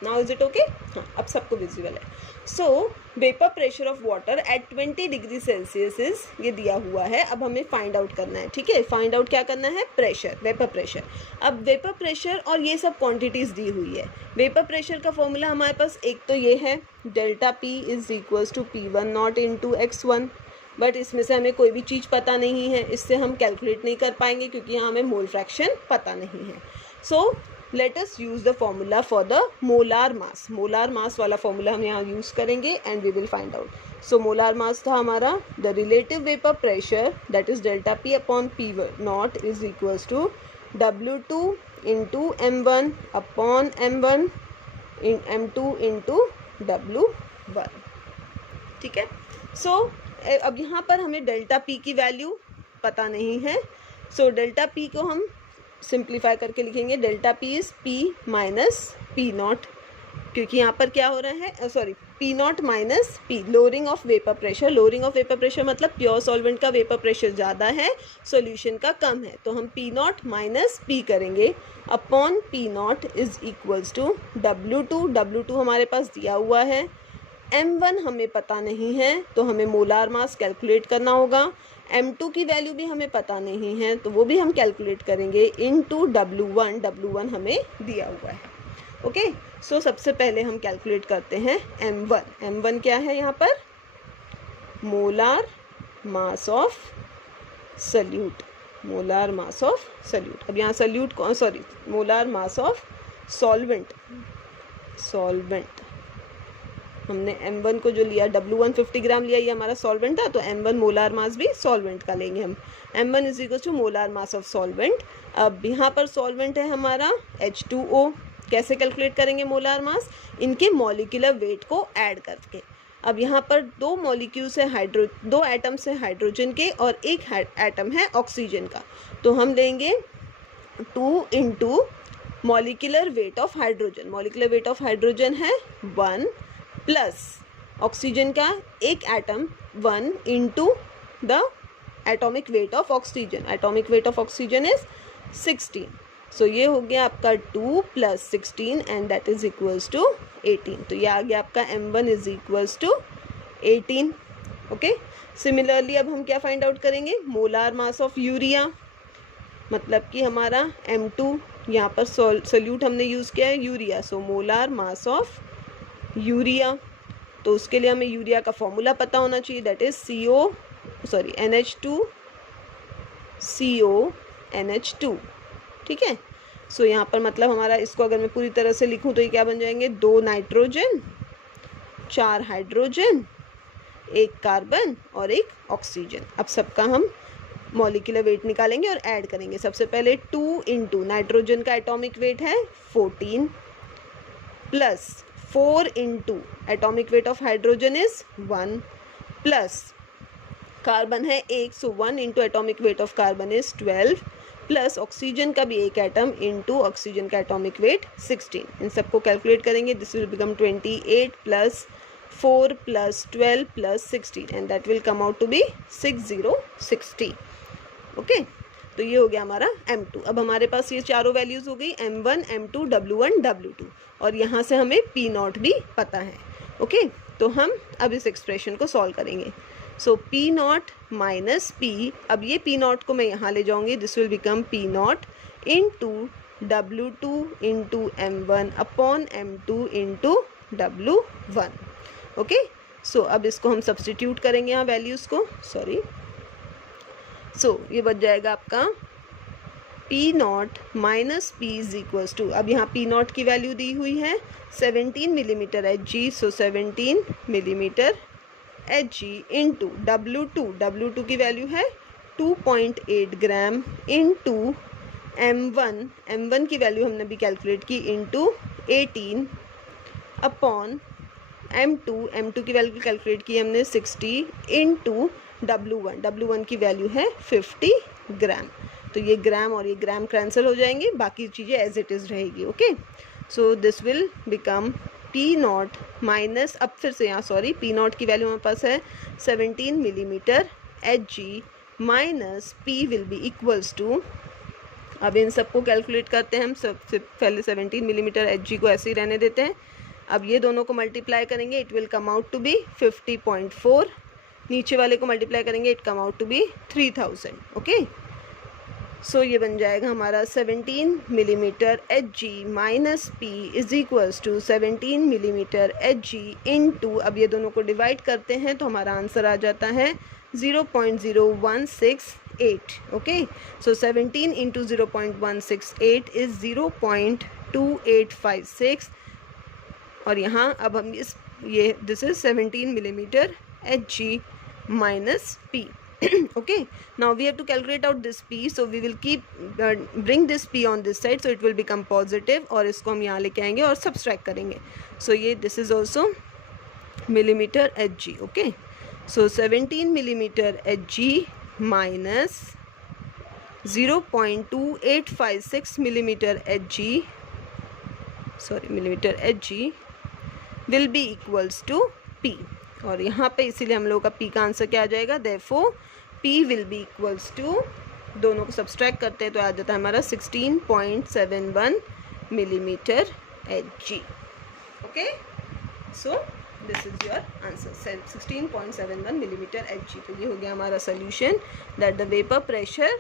नाउ इज इट ओके, हाँ अब सबको विजिबल है। सो vapour pressure of water at 20 degree Celsius is, ये दिया हुआ है, अब हमें फाइंड आउट करना है। ठीक है, फाइंड आउट क्या करना है, प्रेशर, वेपर प्रेशर। अब वेपर प्रेशर और ये सब क्वांटिटीज दी हुई है। वेपर प्रेशर का फॉर्मूला हमारे पास एक तो ये है, delta P is equals to P1 not into x1, but इसमें से हमें कोई भी चीज़ पता नहीं है, इससे हम कैलकुलेट नहीं कर पाएंगे क्योंकि यहाँ हमें मोल फ्रैक्शन पता नहीं है। So let us use the formula for the molar mass. Molar mass वाला फॉर्मूला हम यहाँ यूज करेंगे and we will find out. So molar mass था हमारा the relative vapour pressure, that is delta P upon P1 not is equals to W2 into M1 upon M1 in M2 into W1। ठीक है, सो अब यहाँ पर हमें डेल्टा P की वैल्यू पता नहीं है, सो डेल्टा P को हम सिंप्लीफाई करके लिखेंगे, delta P is P minus P nought, क्योंकि यहाँ पर क्या हो रहा है, sorry P nought minus P, lowering of vapour pressure. Lowering of vapour pressure मतलब प्योर सॉल्वेंट का वेपर प्रेशर ज़्यादा है, सॉल्यूशन का कम है, तो हम P नॉट माइनस P करेंगे upon P nought is equals to W2। W2 हमारे पास दिया हुआ है, M1 हमें पता नहीं है, तो हमें मोलार मास कैलकुलेट करना होगा। M2 की वैल्यू भी हमें पता नहीं है, तो वो भी हम कैलकुलेट करेंगे इनटू W1। W1 हमें दिया हुआ है। ओके, सो सबसे पहले हम कैलकुलेट करते हैं M1। M1 क्या है यहाँ पर, molar mass of solute, molar mass of solute. अब यहाँ सोल्यूट कौन, sorry molar mass of solvent, solvent हमने M1 को जो लिया, W1 50 ग्राम लिया, ये हमारा सॉल्वेंट था, तो M1 मोलार मास भी सॉल्वेंट का लेंगे हम। M1 is equal to molar mass of solvent. अब यहाँ पर सॉल्वेंट है हमारा H2O, कैसे कैलकुलेट करेंगे मोलार मास, इनके मॉलिक्यूलर वेट को ऐड करके। अब यहाँ पर दो मॉलिक्यूल्स है, दो एटम्स है हाइड्रोजन के और एक एटम है ऑक्सीजन का, तो हम लेंगे 2 into molecular weight of hydrogen. Molecular weight of hydrogen है 1 प्लस ऑक्सीजन का एक atom 1 into the atomic weight of oxygen. Atomic weight of oxygen is 16, so ये हो गया आपका 2 plus 16 and that is equals to 18। तो ये आ गया आपका M1 is equals to 18। Okay, similarly अब हम क्या फाइंड आउट करेंगे, मोलार मास ऑफ यूरिया, मतलब कि हमारा M2, यहाँ पर सोल्यूट हमने यूज़ किया है urea, so molar mass of urea, तो उसके लिए हमें यूरिया का फॉर्मूला पता होना चाहिए, दैट इज NH2CO NH2। ठीक है, सो यहाँ पर मतलब हमारा, इसको अगर मैं पूरी तरह से लिखूँ तो ये क्या बन जाएंगे, 2 नाइट्रोजन, 4 हाइड्रोजन, 1 कार्बन और 1 ऑक्सीजन। अब सबका हम मॉलिक्यूलर वेट निकालेंगे और ऐड करेंगे। सबसे पहले 2 इंटू नाइट्रोजन का एटॉमिक वेट है 14 plus 4 into atomic weight of hydrogen is 1 plus carbon है 1, so 1 into atomic weight of carbon is 12, plus oxygen का भी एक एटम इंटू ऑक्सीजन का एटॉमिक वेट 16। इन सबको कैलकुलेट करेंगे, this will become 28 plus 4 plus 12 plus 16 and that will come out to be 6060। Okay, तो ये हो गया हमारा M2। अब हमारे पास ये चारों वैल्यूज हो गई, M1, M2, W1, W2, और यहाँ से हमें P0 भी पता है। ओके, तो हम अब इस एक्सप्रेशन को सॉल्व करेंगे। सो P0 माइनस P, अब ये P0 को मैं यहाँ ले जाऊँगी, this will become P0 into W2 into M1 upon M2 into W1। Okay, so अब इसको हम सब्सटीट्यूट करेंगे यहाँ वैल्यूज़ को, सो ये बच जाएगा आपका P0 minus P is equals to, अब यहाँ P0 की वैल्यू दी हुई है 17 millimetre Hg, so 17 millimetre Hg into W2 की वैल्यू है 2.8 ग्राम इंटू M1 की वैल्यू हमने भी कैलकुलेट की इंटू 18 अपॉन M2 की वैल्यू कैलकुलेट की हमने 60 इंटू W1 की वैल्यू है 50 ग्राम। तो ये ग्राम और ये ग्राम कैंसिल हो जाएंगे, बाकी चीज़ें एज इट इज़ रहेगी। Okay, so this will become P0 minus, अब फिर से यहाँ P0 की वैल्यू हमारे पास है 17 millimetre Hg minus P will be equals to, अब इन सबको कैलकुलेट करते हैं हम, सबसे पहले 17 मिलीमीटर Hg को ऐसे ही रहने देते हैं, अब ये दोनों को मल्टीप्लाई करेंगे, it will come out to be 50.4, नीचे वाले को मल्टीप्लाई करेंगे, it come out to be 3000। Okay, so ये बन जाएगा हमारा 17 millimetre Hg minus P is equals to 17 millimetre Hg into, अब ये दोनों को डिवाइड करते हैं तो हमारा आंसर आ जाता है 0.0168। ओके, सो 17 इंटू 0.168 इज 0.2856, और यहाँ अब हम ये this is 17 millimetre Hg minus P. Okay, now we have to calculate out this P, so we will keep bring this P on this side, so it will become positive, और इसको हम यहाँ लेके आएंगे और subtract करेंगे, so ये this is also millimeter Hg. Okay, so 17 millimeter Hg minus 0.2856 millimeter Hg will be equals to P, और यहाँ पे इसीलिए हम लोगों का P का आंसर क्या आ जाएगा, therefore P will be equals to, दोनों को सब्सट्रैक्ट करते हैं तो आ जाता है हमारा 16.71 millimetre Hg. Okay, so this is your answer, 16.71 millimetre Hg। तो ये हो गया हमारा solution, that the vapour pressure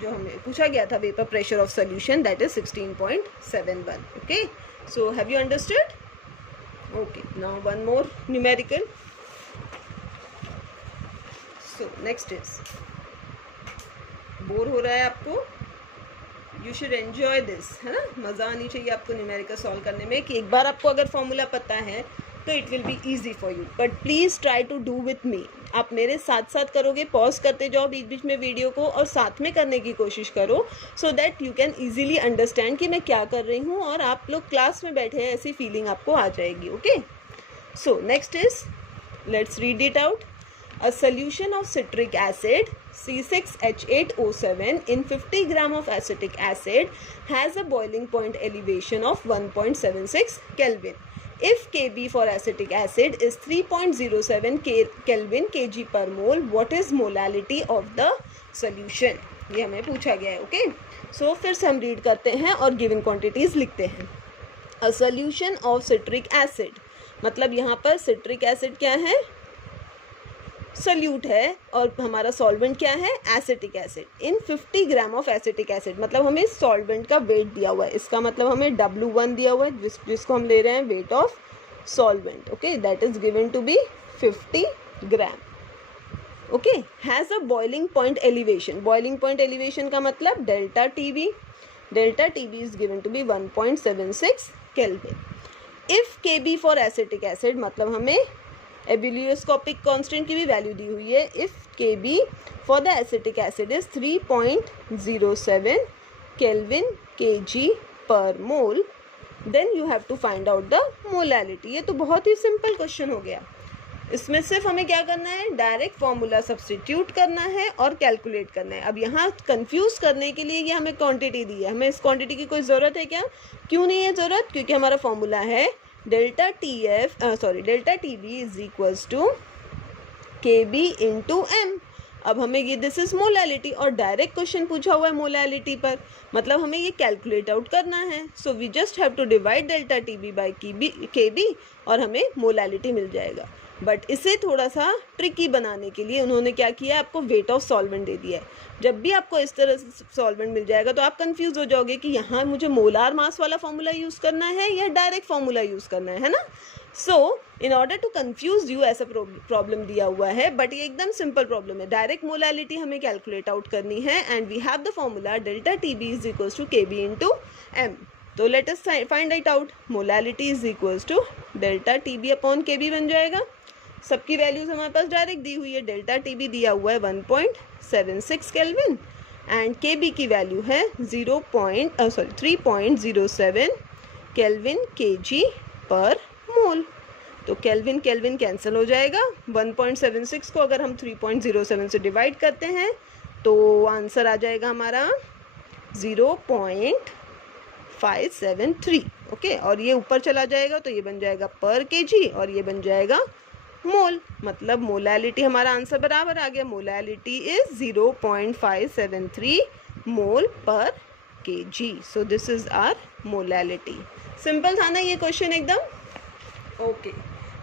जो हमें पूछा गया था, vapour pressure of solution, that is 16.71. Okay, so have you understood? Okay, now one more numerical. So next is, bore हो रहा है आपको, you should enjoy this, है ना, मज़ा आनी चाहिए आपको न्यूमेरिकल सॉल्व करने में, कि एक बार आपको अगर फॉर्मूला पता है तो it will be easy for you, but please try to do with me. आप मेरे साथ साथ करोगे, पॉज करते जाओ बीच बीच में वीडियो को और साथ में करने की कोशिश करो, so that you can easily understand कि मैं क्या कर रही हूँ, और आप लोग क्लास में बैठे हैं ऐसी फीलिंग आपको आ जाएगी। Okay, so next is, let's read it out. A solution of citric acid C6H8O7 in 50 gram of acetic acid has a boiling point elevation of 1.76 Kelvin. If Kb for acetic acid is 3.07 Kelvin kg per mole, what is molality of the solution? ये हमें पूछा गया है। ओके, सो फिर से हम रीड करते हैं और गिवन क्वांटिटीज लिखते हैं। A solution of citric acid, मतलब यहाँ पर सिट्रिक एसिड क्या है, सोल्यूट है, और हमारा सॉल्वेंट क्या है, acetic acid. In 50 gram of acetic acid, मतलब हमें सॉल्वेंट का वेट दिया हुआ है, इसका मतलब हमें W1 दिया हुआ है, जिसको हम ले रहे हैं weight of solvent. Okay, that is given to be 50 gram. Okay, has a boiling point elevation, boiling point elevation का मतलब delta TB, delta TB is given to be 1.76 kelvin. If KB for acetic acid, मतलब हमें एबिलियोस्कोपिक कांस्टेंट की भी वैल्यू दी हुई है। If KB for the acetic acid is 3.07 kelvin kg per mole, then you have to find out the molality. ये तो बहुत ही सिंपल क्वेश्चन हो गया। इसमें सिर्फ हमें क्या करना है, डायरेक्ट फॉर्मूला सब्स्टिट्यूट करना है और कैलकुलेट करना है। अब यहाँ कंफ्यूज करने के लिए ये हमें क्वांटिटी दी है, हमें इस क्वांटिटी की कोई ज़रूरत है क्या? क्यों नहीं है ज़रूरत? क्योंकि हमारा फॉर्मूला है delta T B is equals to K B into M. अब हमें ये दिस इज मोलैलिटी और डायरेक्ट क्वेश्चन पूछा हुआ है मोलैलिटी पर, मतलब हमें ये कैलकुलेट आउट करना है। So we just have to divide delta T B by K B और हमें मोलैलिटी मिल जाएगा। बट इसे थोड़ा सा ट्रिकी बनाने के लिए उन्होंने क्या किया, आपको वेट ऑफ सॉल्वेंट दे दिया है। जब भी आपको इस तरह से सॉल्वेंट मिल जाएगा तो आप कंफ्यूज हो जाओगे कि यहाँ मुझे मोलार मास वाला फॉर्मूला यूज़ करना है या डायरेक्ट फॉर्मूला यूज़ करना है ना। So in order to confuse you ऐसा प्रॉब्लम दिया हुआ है, बट ये एकदम सिंपल प्रॉब्लम है। डायरेक्ट मोलैलिटी हमें कैलकुलेट आउट करनी है and we have the formula delta T B is equals to K B into M. तो let us find it out. Molality is equals to delta T B upon K B बन जाएगा। सबकी वैल्यूज हमारे पास डायरेक्ट दी हुई है। डेल्टा टी बी दिया हुआ है 1.76 केल्विन एंड के बी की वैल्यू है 3.07 केल्विन के जी पर मोल। तो केल्विन केल्विन कैंसिल हो जाएगा। 1.76 को अगर हम 3.07 से डिवाइड करते हैं तो आंसर आ जाएगा हमारा 0.573। ओके, और ये ऊपर चला जाएगा तो ये बन जाएगा पर केजी और ये बन जाएगा मोल। मतलब मोलैलिटी हमारा आंसर बराबर आ गया। Molality is 0.573 mole per KG. So this is our molality. Simple था ना ये क्वेश्चन एकदम। ओके,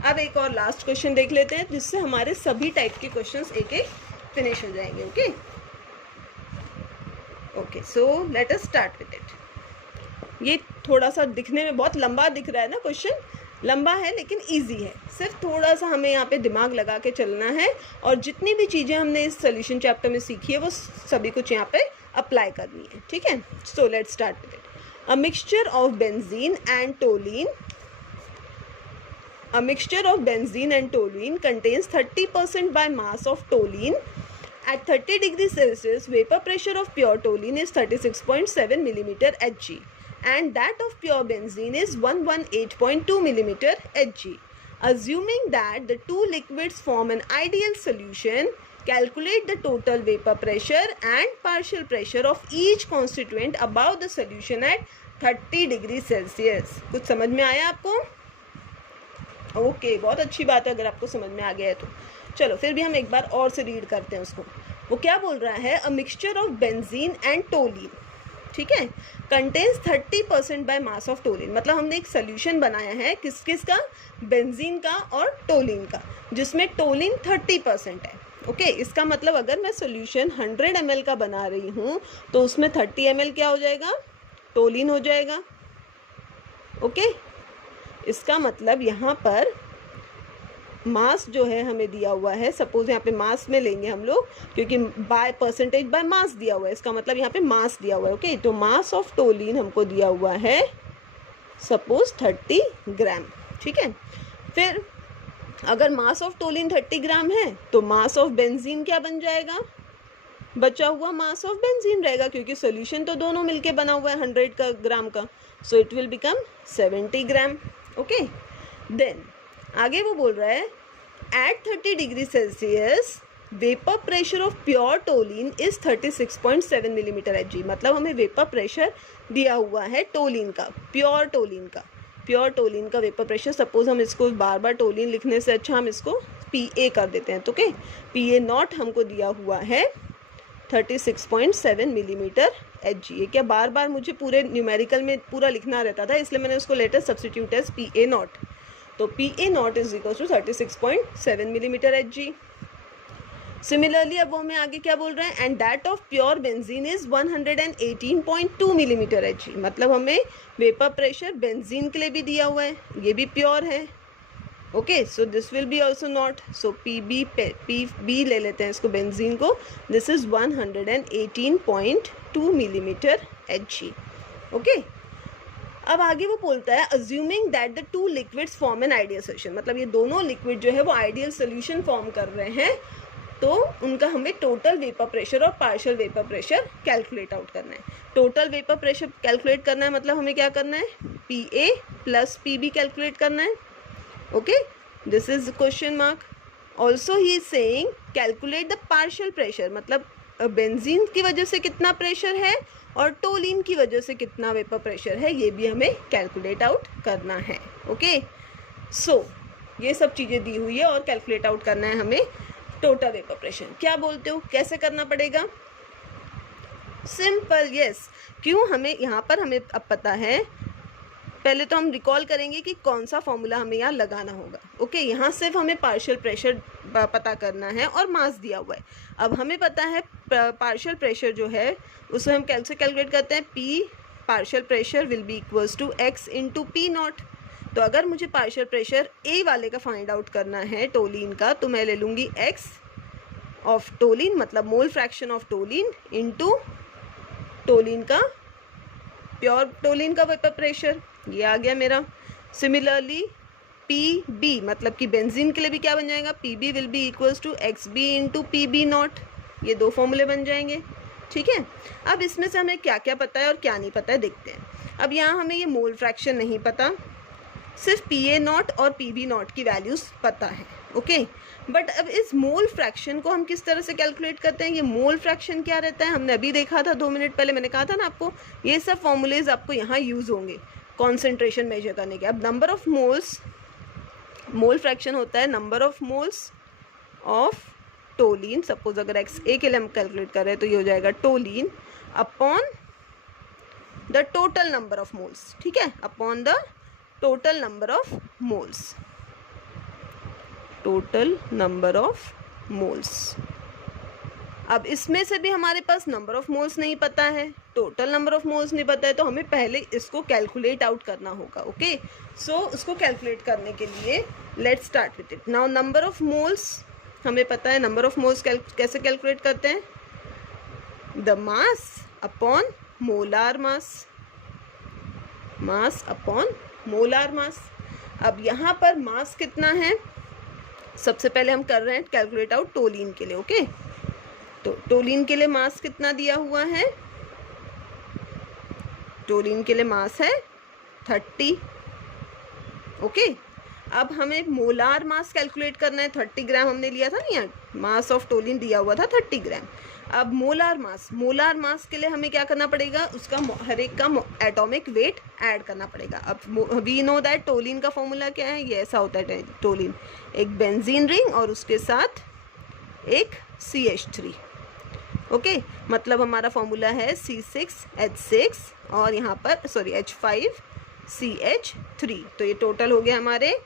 अब एक और लास्ट क्वेश्चन देख लेते हैं जिससे हमारे सभी टाइप के क्वेश्चंस एक एक फिनिश हो जाएंगे। Okay okay, so let us start with it. ये थोड़ा सा दिखने में बहुत लंबा दिख रहा है ना, क्वेश्चन लंबा है लेकिन इजी है। सिर्फ थोड़ा सा हमें यहाँ पे दिमाग लगा के चलना है और जितनी भी चीज़ें हमने इस सोल्यूशन चैप्टर में सीखी है वो सभी कुछ यहाँ पे अप्लाई करनी है। ठीक है, so let's start with it. A mixture of benzene and टोलीन contains 30% by mass of toluene. At 30 degrees Celsius, vapor pressure of pure toluene is 36.7 mm Hg and that of pure benzene is 118.2 mm Hg. Assuming that the two liquids form an ideal solution, calculate the total vapor pressure and partial pressure of each constituent above the solution at 30 degrees Celsius. कुछ समझ में आया आपको? ओके, बहुत अच्छी बात है अगर आपको समझ में आ गया है तो। चलो फिर भी हम एक बार और से रीड करते हैं उसको। वो क्या बोल रहा है, a mixture of benzene and टोलीन, ठीक है, कंटेन्स 30% बाय मास ऑफ टोलीन। मतलब हमने एक सोल्यूशन बनाया है किस किस का, बेंजीन का और टोलीन का, जिसमें टोलीन 30% है। ओके, इसका मतलब अगर मैं सोल्यूशन 100 ml का बना रही हूँ तो उसमें 30 ml क्या हो जाएगा, टोलीन हो जाएगा। ओके, इसका मतलब यहाँ पर मास जो है हमें दिया हुआ है, सपोज यहाँ पे मास में लेंगे हम लोग क्योंकि बाय परसेंटेज बाय मास दिया हुआ है, इसका मतलब यहाँ पे मास दिया हुआ है। ओके, तो मास ऑफ टोलीन हमको दिया हुआ है सपोज 30 ग्राम। ठीक है, फिर अगर मास ऑफ टोलीन 30 ग्राम है तो मास ऑफ बेंजीन क्या बन जाएगा, बचा हुआ मास ऑफ बेंजीन रहेगा क्योंकि सोल्यूशन तो दोनों मिलके बना हुआ है 100 ग्राम का। So it will become 70 gram. Okay, then आगे वो बोल रहा है at 30 degree Celsius vapour pressure of pure toluene is 36.7 millimetre Hg। मतलब हमें वेपर प्रेशर दिया हुआ है टोलीन का, प्योर टोलीन का वेपर प्रेशर। सपोज हम इसको बार बार टोलीन लिखने से अच्छा हम इसको PA कर देते हैं। तो ओके, PA नॉट हमको दिया हुआ है 36.7 मिलीमीटर Hg। ये क्या बार बार मुझे पूरे न्यूमेरिकल में पूरा लिखना रहता था, इसलिए मैंने उसको later substitute as PA naught. तो PA naught is equal to 36.7 millimetre Hg। Similarly अब वो हमें आगे क्या बोल रहे हैं, and that of pure benzene is 118.2 millimetre Hg। मतलब हमें वेपर प्रेशर बेंजीन के लिए भी दिया हुआ है, ये भी प्योर है। Okay, so this will B also not. So PB ले लेते हैं इसको, बेंजीन को। This is 118.2 millimetre Hg। Okay, अब आगे वो बोलता है assuming that the two liquids form an ideal solution. मतलब ये दोनों लिक्विड जो है वो आइडियल सोल्यूशन फॉर्म कर रहे हैं, तो उनका हमें टोटल वेपर प्रेशर और partial vapour pressure calculate out करना है। टोटल वेपर प्रेशर कैलकुलेट करना है मतलब हमें क्या करना है, PA प्लस PB कैलकुलेट करना है। Okay, this is question mark. Also he is saying calculate the partial pressure, मतलब बेंजीन की वजह से कितना प्रेशर है और टोलिन की वजह से कितना वेपर प्रेशर है, ये भी हमें कैलकुलेट आउट करना है। ओके, सो ये सब चीज़ें दी हुई है और कैलकुलेट आउट करना है हमें टोटल वेपर प्रेशर। क्या बोलते हो, कैसे करना पड़ेगा? Simple, yes. क्यों, हमें यहाँ पर हमें अब पता है, पहले तो हम रिकॉल करेंगे कि कौन सा फॉर्मूला हमें यहाँ लगाना होगा। ओके, यहाँ सिर्फ हमें पार्शियल प्रेशर पता करना है और मास दिया हुआ है। अब हमें पता है पार्शियल प्रेशर जो है उसे हम कैसे कैलकुलेट करते हैं, P partial pressure will be equals to X into P naught. तो अगर मुझे पार्शियल प्रेशर A वाले का फाइंड आउट करना है टोलिन का, तो मैं ले लूँगी X ऑफ टोलिन, मतलब mole fraction of toluene, into toluene का, प्योर टोलिन का वेपर प्रेशर, ये आ गया मेरा। सिमिलरली PB, मतलब कि बेंजीन के लिए भी क्या बन जाएगा, PB will be equals to XB into PB naught. ये दो फॉर्मूले बन जाएंगे, ठीक है। अब इसमें से हमें क्या क्या पता है और क्या नहीं पता है देखते हैं। अब यहाँ हमें ये मोल फ्रैक्शन नहीं पता, सिर्फ PA नॉट और PB नॉट की वैल्यूज़ पता है। ओके, बट अब इस मोल फ्रैक्शन को हम किस तरह से कैलकुलेट करते हैं? ये मोल फ्रैक्शन क्या रहता है, हमने अभी देखा था 2 मिनट पहले, मैंने कहा था ना आपको, ये सब फॉर्मूलेज आपको यहाँ यूज़ होंगे कॉन्सेंट्रेशन मेजर करने के। अब number of moles, mole fraction होता है number of moles of toluene. Suppose अगर XA के लिए हम कैलकुलेट कर रहे हैं तो ये हो जाएगा toluene upon the total number of moles, ठीक है, upon the total number of moles, total number of moles. अब इसमें से भी हमारे पास नंबर ऑफ मोल्स नहीं पता है, टोटल नंबर ऑफ मोल्स नहीं पता है, तो हमें पहले इसको कैलकुलेट आउट करना होगा। ओके, सो उसको कैलकुलेट करने के लिए let's start with it. Now number of moles हमें पता है, नंबर ऑफ मोल्स कैसे कैलकुलेट करते हैं, the mass upon molar mass, mass upon molar mass. अब यहाँ पर मास कितना है, सबसे पहले हम कर रहे हैं कैलकुलेट आउट टोलिन के लिए। ओके, तो टोलिन के लिए मास कितना दिया हुआ है, टोलिन के लिए मास है 30। ओके, अब हमें मोलार मास कैलकुलेट करना है, 30 ग्राम हमने लिया था ना, यहाँ मास ऑफ टोलिन दिया हुआ था 30 ग्राम। अब मोलार मास, मोलार मास के लिए हमें क्या करना पड़ेगा, उसका हर एक का एटॉमिक वेट ऐड करना पड़ेगा। अब वी नो दैट टोलिन का फॉर्मूला क्या है, ये ऐसा होता है टोलिन, एक बेंजीन रिंग और उसके साथ एक CH3। ओके, मतलब हमारा फॉर्मूला है C6H6 और यहाँ पर सॉरी H5CH3। तो ये टोटल हो गया हमारे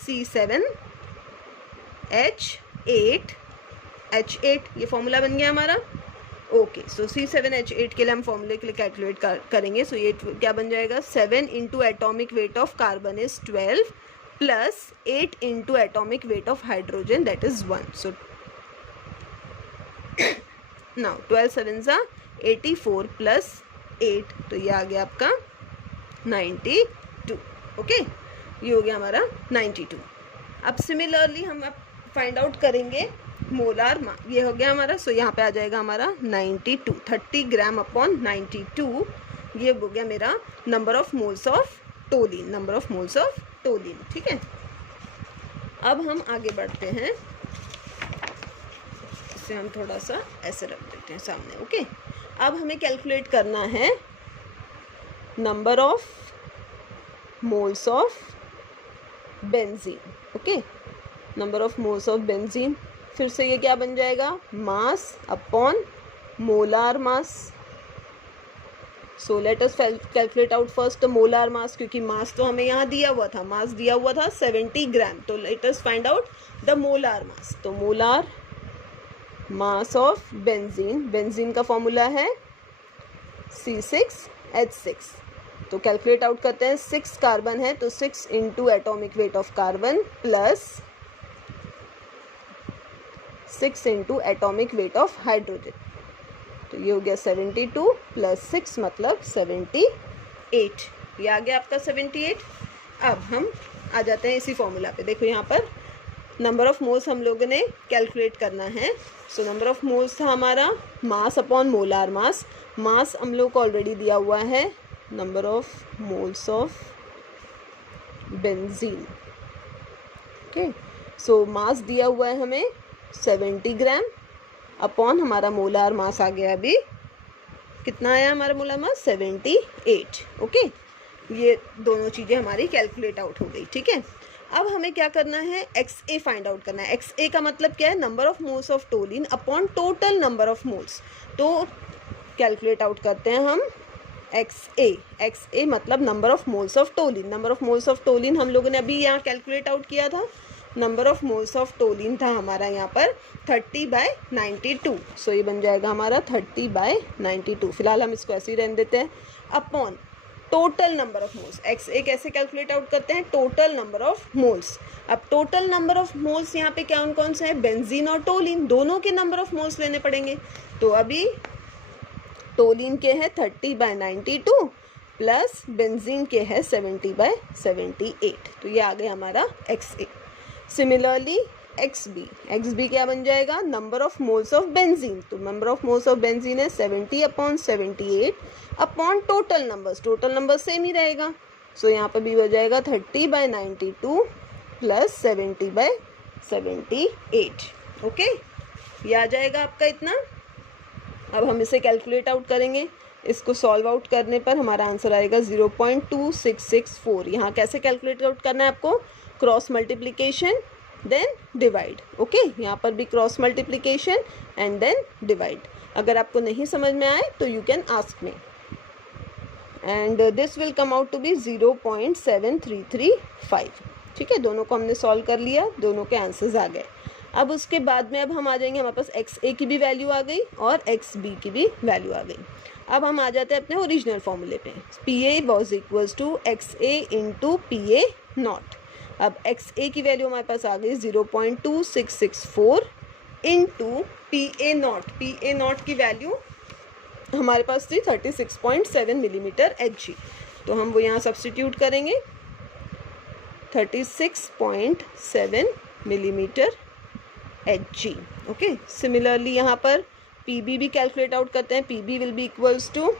C7H8, ये फॉर्मूला बन गया हमारा। ओके, सो C7H8 के लिए हम फॉर्मूले के लिए कैलकुलेट करेंगे। सो ये क्या बन जाएगा, 7 into atomic wait of carbon is 12 plus 8 into atomic wait of hydrogen that is 1। So now 12 7 84 plus 8, तो ये आ गया आपका 92। ओके, ये हो गया हमारा 92। अब सिमिलरली हम अब फाइंड आउट करेंगे मोलार मास, ये हो गया हमारा। सो यहाँ पे आ जाएगा हमारा 92, 30 ग्राम अपॉन 92, ये हो गया मेरा number of moles of toluene, number of moles of toluene. ठीक है, अब हम आगे बढ़ते हैं, इसे हम थोड़ा सा ऐसे रख देते हैं सामने। ओके, अब हमें कैलकुलेट करना है number of moles of benzene. Okay, number of moles of benzene, फिर से ये क्या बन जाएगा, mass upon molar mass. So let us calculate out first the molar मास, क्योंकि मास तो हमें यहाँ दिया हुआ था, मास दिया हुआ था 70 ग्राम। तो let us find out the molar mass. तो molar mass of benzene, benzene का फॉर्मूला है C6H6। तो कैलकुलेट आउट करते हैं, 6 कार्बन है तो 6 into atomic wait of carbon plus 6 into atomic wait of hydrogen. तो ये हो गया 72 प्लस 6 मतलब 78। ये आ गया आपका 78। अब हम आ जाते हैं इसी फॉर्मूला पे। देखो यहाँ पर नंबर ऑफ मोल्स हम लोगों ने कैलकुलेट करना है। सो नंबर ऑफ मोल्स था हमारा मास अपॉन मोलार मास। मास हम लोग को ऑलरेडी दिया हुआ है, number of moles of benzene. Okay, so mass दिया हुआ है हमें 70 ग्राम अपॉन हमारा मोलार मास आ गया अभी कितना आया हमारा मोलार मास 78। ओके, ये दोनों चीज़ें हमारी कैलकुलेट आउट हो गई। ठीक है, अब हमें क्या करना है, XA फाइंड आउट करना है। XA का मतलब क्या है, number of moles of toluene upon total number of moles. तो कैलकुलेट आउट करते हैं हम XA मतलब number of moles of toluene. Number of moles of toluene हम लोगों ने अभी यहाँ कैलकुलेट आउट किया था। Number of moles of toluene था हमारा यहाँ पर 30/92। सो ये बन जाएगा हमारा 30/92। फिलहाल हम इसको ऐसे ही रहने देते हैं। Upon total number of moles, XA कैसे कैलकुलेट आउट करते हैं, टोटल नंबर ऑफ मोल्स। अब टोटल नंबर ऑफ मोल्स यहाँ पे कौन कौन से हैं, बेंजीन और टोलिन, दोनों के नंबर ऑफ मोल्स लेने पड़ेंगे। तो अभी टोलिन के है 30/92 प्लस बेंजीन के है 70/78। तो ये आ गया हमारा XA। सिमिलरली XB क्या बन जाएगा, number of moles of benzene. तो number of moles of benzene है 70/78 अपॉन टोटल नंबर्स सेम ही रहेगा। सो यहाँ पर भी हो जाएगा 30/92 प्लस 70/78। ओके, ये आ जाएगा आपका इतना। अब हम इसे कैलकुलेट आउट करेंगे। इसको सॉल्व आउट करने पर हमारा आंसर आएगा 0.2664। यहाँ कैसे कैलकुलेट आउट करना है आपको, cross multiplication then divide. Okay, यहाँ पर भी cross multiplication and then divide. अगर आपको नहीं समझ में आए तो you can ask me and this will come out to be 0.7335। ठीक है, दोनों को हमने सॉल्व कर लिया, दोनों के आंसर्स आ गए। अब उसके बाद में अब हम आ जाएंगे, हमारे पास XA की भी वैल्यू आ गई और XB की भी वैल्यू आ गई। अब हम आ जाते हैं अपने ओरिजिनल फॉर्मूले पे। PA was equals to XA into PA naught. अब XA की वैल्यू हमारे पास आ गई 0.2664 इंटू PA नॉट की वैल्यू हमारे पास थी 36.7 मिलीमीटर Hg। तो हम वो यहाँ सब्सटीट्यूट करेंगे 36.7 मिलीमीटर Hg। ओके, सिमिलरली यहाँ पर PB भी कैलकुलेट आउट करते हैं। PB will be equals to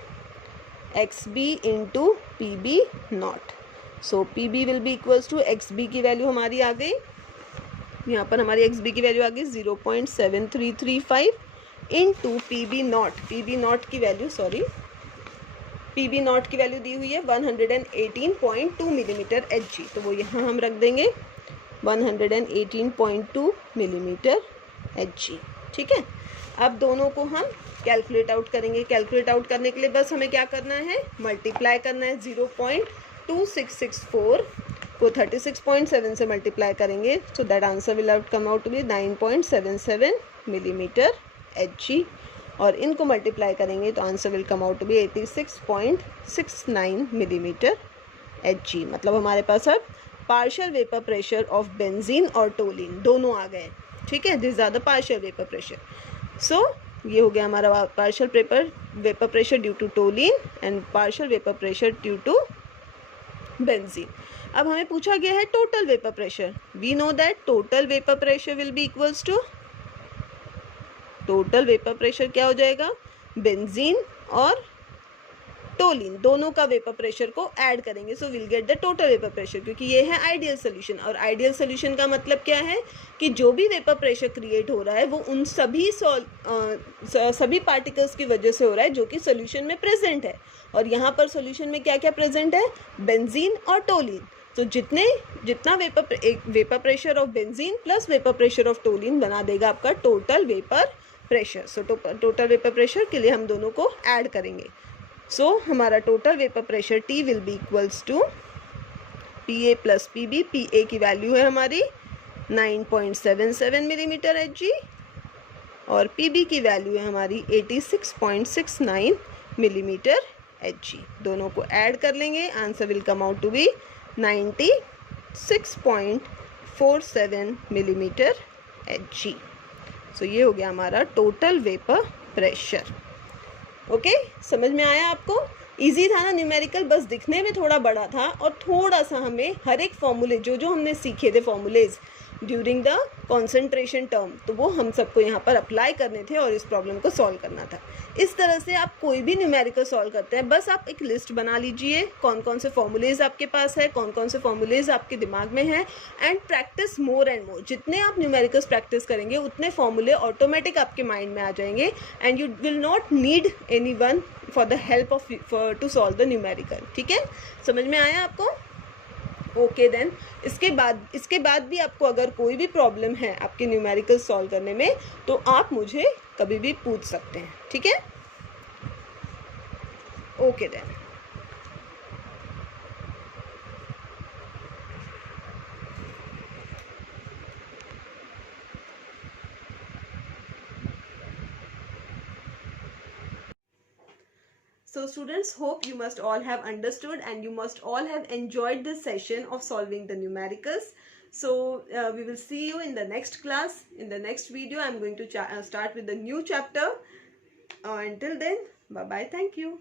XB into PB naught. So PB will be equals to XB की वैल्यू हमारी आ गई, यहाँ पर हमारी XB की वैल्यू आ गई 0.7335 इंटू PB नॉट की वैल्यू PB नॉट की वैल्यू दी हुई है 118.2 मिलीमीटर Hg। तो वो यहाँ हम रख देंगे 118.2 मिलीमीटर Hg। ठीक है, अब दोनों को हम कैलकुलेट आउट करेंगे। कैलकुलेट आउट करने के लिए बस हमें क्या करना है, मल्टीप्लाई करना है। 0.2664 को 36.7 से मल्टीप्लाई करेंगे, so that answer will come out to be 9.77 millimetre Hg। और इनको मल्टीप्लाई करेंगे तो answer will come out to be 86.69 millimetre Hg। मतलब हमारे पास अब partial vapour pressure of benzene और टोलिन दोनों आ गए। ठीक है, this are the partial vapour pressure. सो ये हो गया हमारा partial vapour pressure due to toluene and partial vapour pressure due to benzene. अब हमें पूछा गया है total vapour pressure. We know that total vapour pressure will be equals to, total vapour pressure क्या हो जाएगा, बेंजीन और टोलिन दोनों का वेपर प्रेशर को ऐड करेंगे। So will get the total vapour pressure, क्योंकि ये है आइडियल सोल्यूशन। और आइडियल सोल्यूशन का मतलब क्या है कि जो भी वेपर प्रेशर क्रिएट हो रहा है वो उन सभी पार्टिकल्स की वजह से हो रहा है जो कि सोल्यूशन में प्रेजेंट है। और यहाँ पर सोल्यूशन में क्या क्या प्रेजेंट है, बेंजीन और टोलिन। तो जितना vapour pressure of benzene plus vapour pressure of toluene बना देगा आपका total vapour pressure. So total vapour pressure के लिए हम दोनों को ऐड करेंगे। सो हमारा total vapour pressure T will be equals to PA plus PB। PA की वैल्यू है हमारी 9.77 मिलीमीटर Hg और PB की वैल्यू है हमारी 86.69 मिलीमीटर Hg। दोनों को ऐड कर लेंगे, answer will come out to be 96.47 millimetre Hg। So ये हो गया हमारा टोटल वेपर प्रेशर। ओके, समझ में आया आपको? इजी था ना न्यूमेरिकल, बस दिखने में थोड़ा बड़ा था और थोड़ा सा हमें हर एक फॉर्मूले जो हमने सीखे थे formulas during the concentration term, तो वो हम सबको यहाँ पर अप्लाई करने थे और इस प्रॉब्लम को सॉल्व करना था। इस तरह से आप कोई भी न्यूमेरिकल सॉल्व करते हैं, बस आप एक लिस्ट बना लीजिए कौन कौन से फॉर्मूलेज आपके पास है, कौन कौन से फॉर्मूलेज आपके दिमाग में हैं, and practice more and more. जितने आप न्यूमेरिकल्स प्रैक्टिस करेंगे उतने फॉर्मूले ऑटोमेटिक आपके माइंड में आ जाएंगे and you will not need any one for the help of to solve the numerical. ठीक है, समझ में आया आपको? ओके देन, इसके बाद भी आपको अगर कोई भी प्रॉब्लम है आपके न्यूमेरिकल सॉल्व करने में तो आप मुझे कभी भी पूछ सकते हैं। ठीक है, okay then. So students, hope you must all have understood and you must all have enjoyed this session of solving the numericals. So we will see you in the next class. In the next video, I'm going to start with the new chapter. Until then, bye bye. Thank you.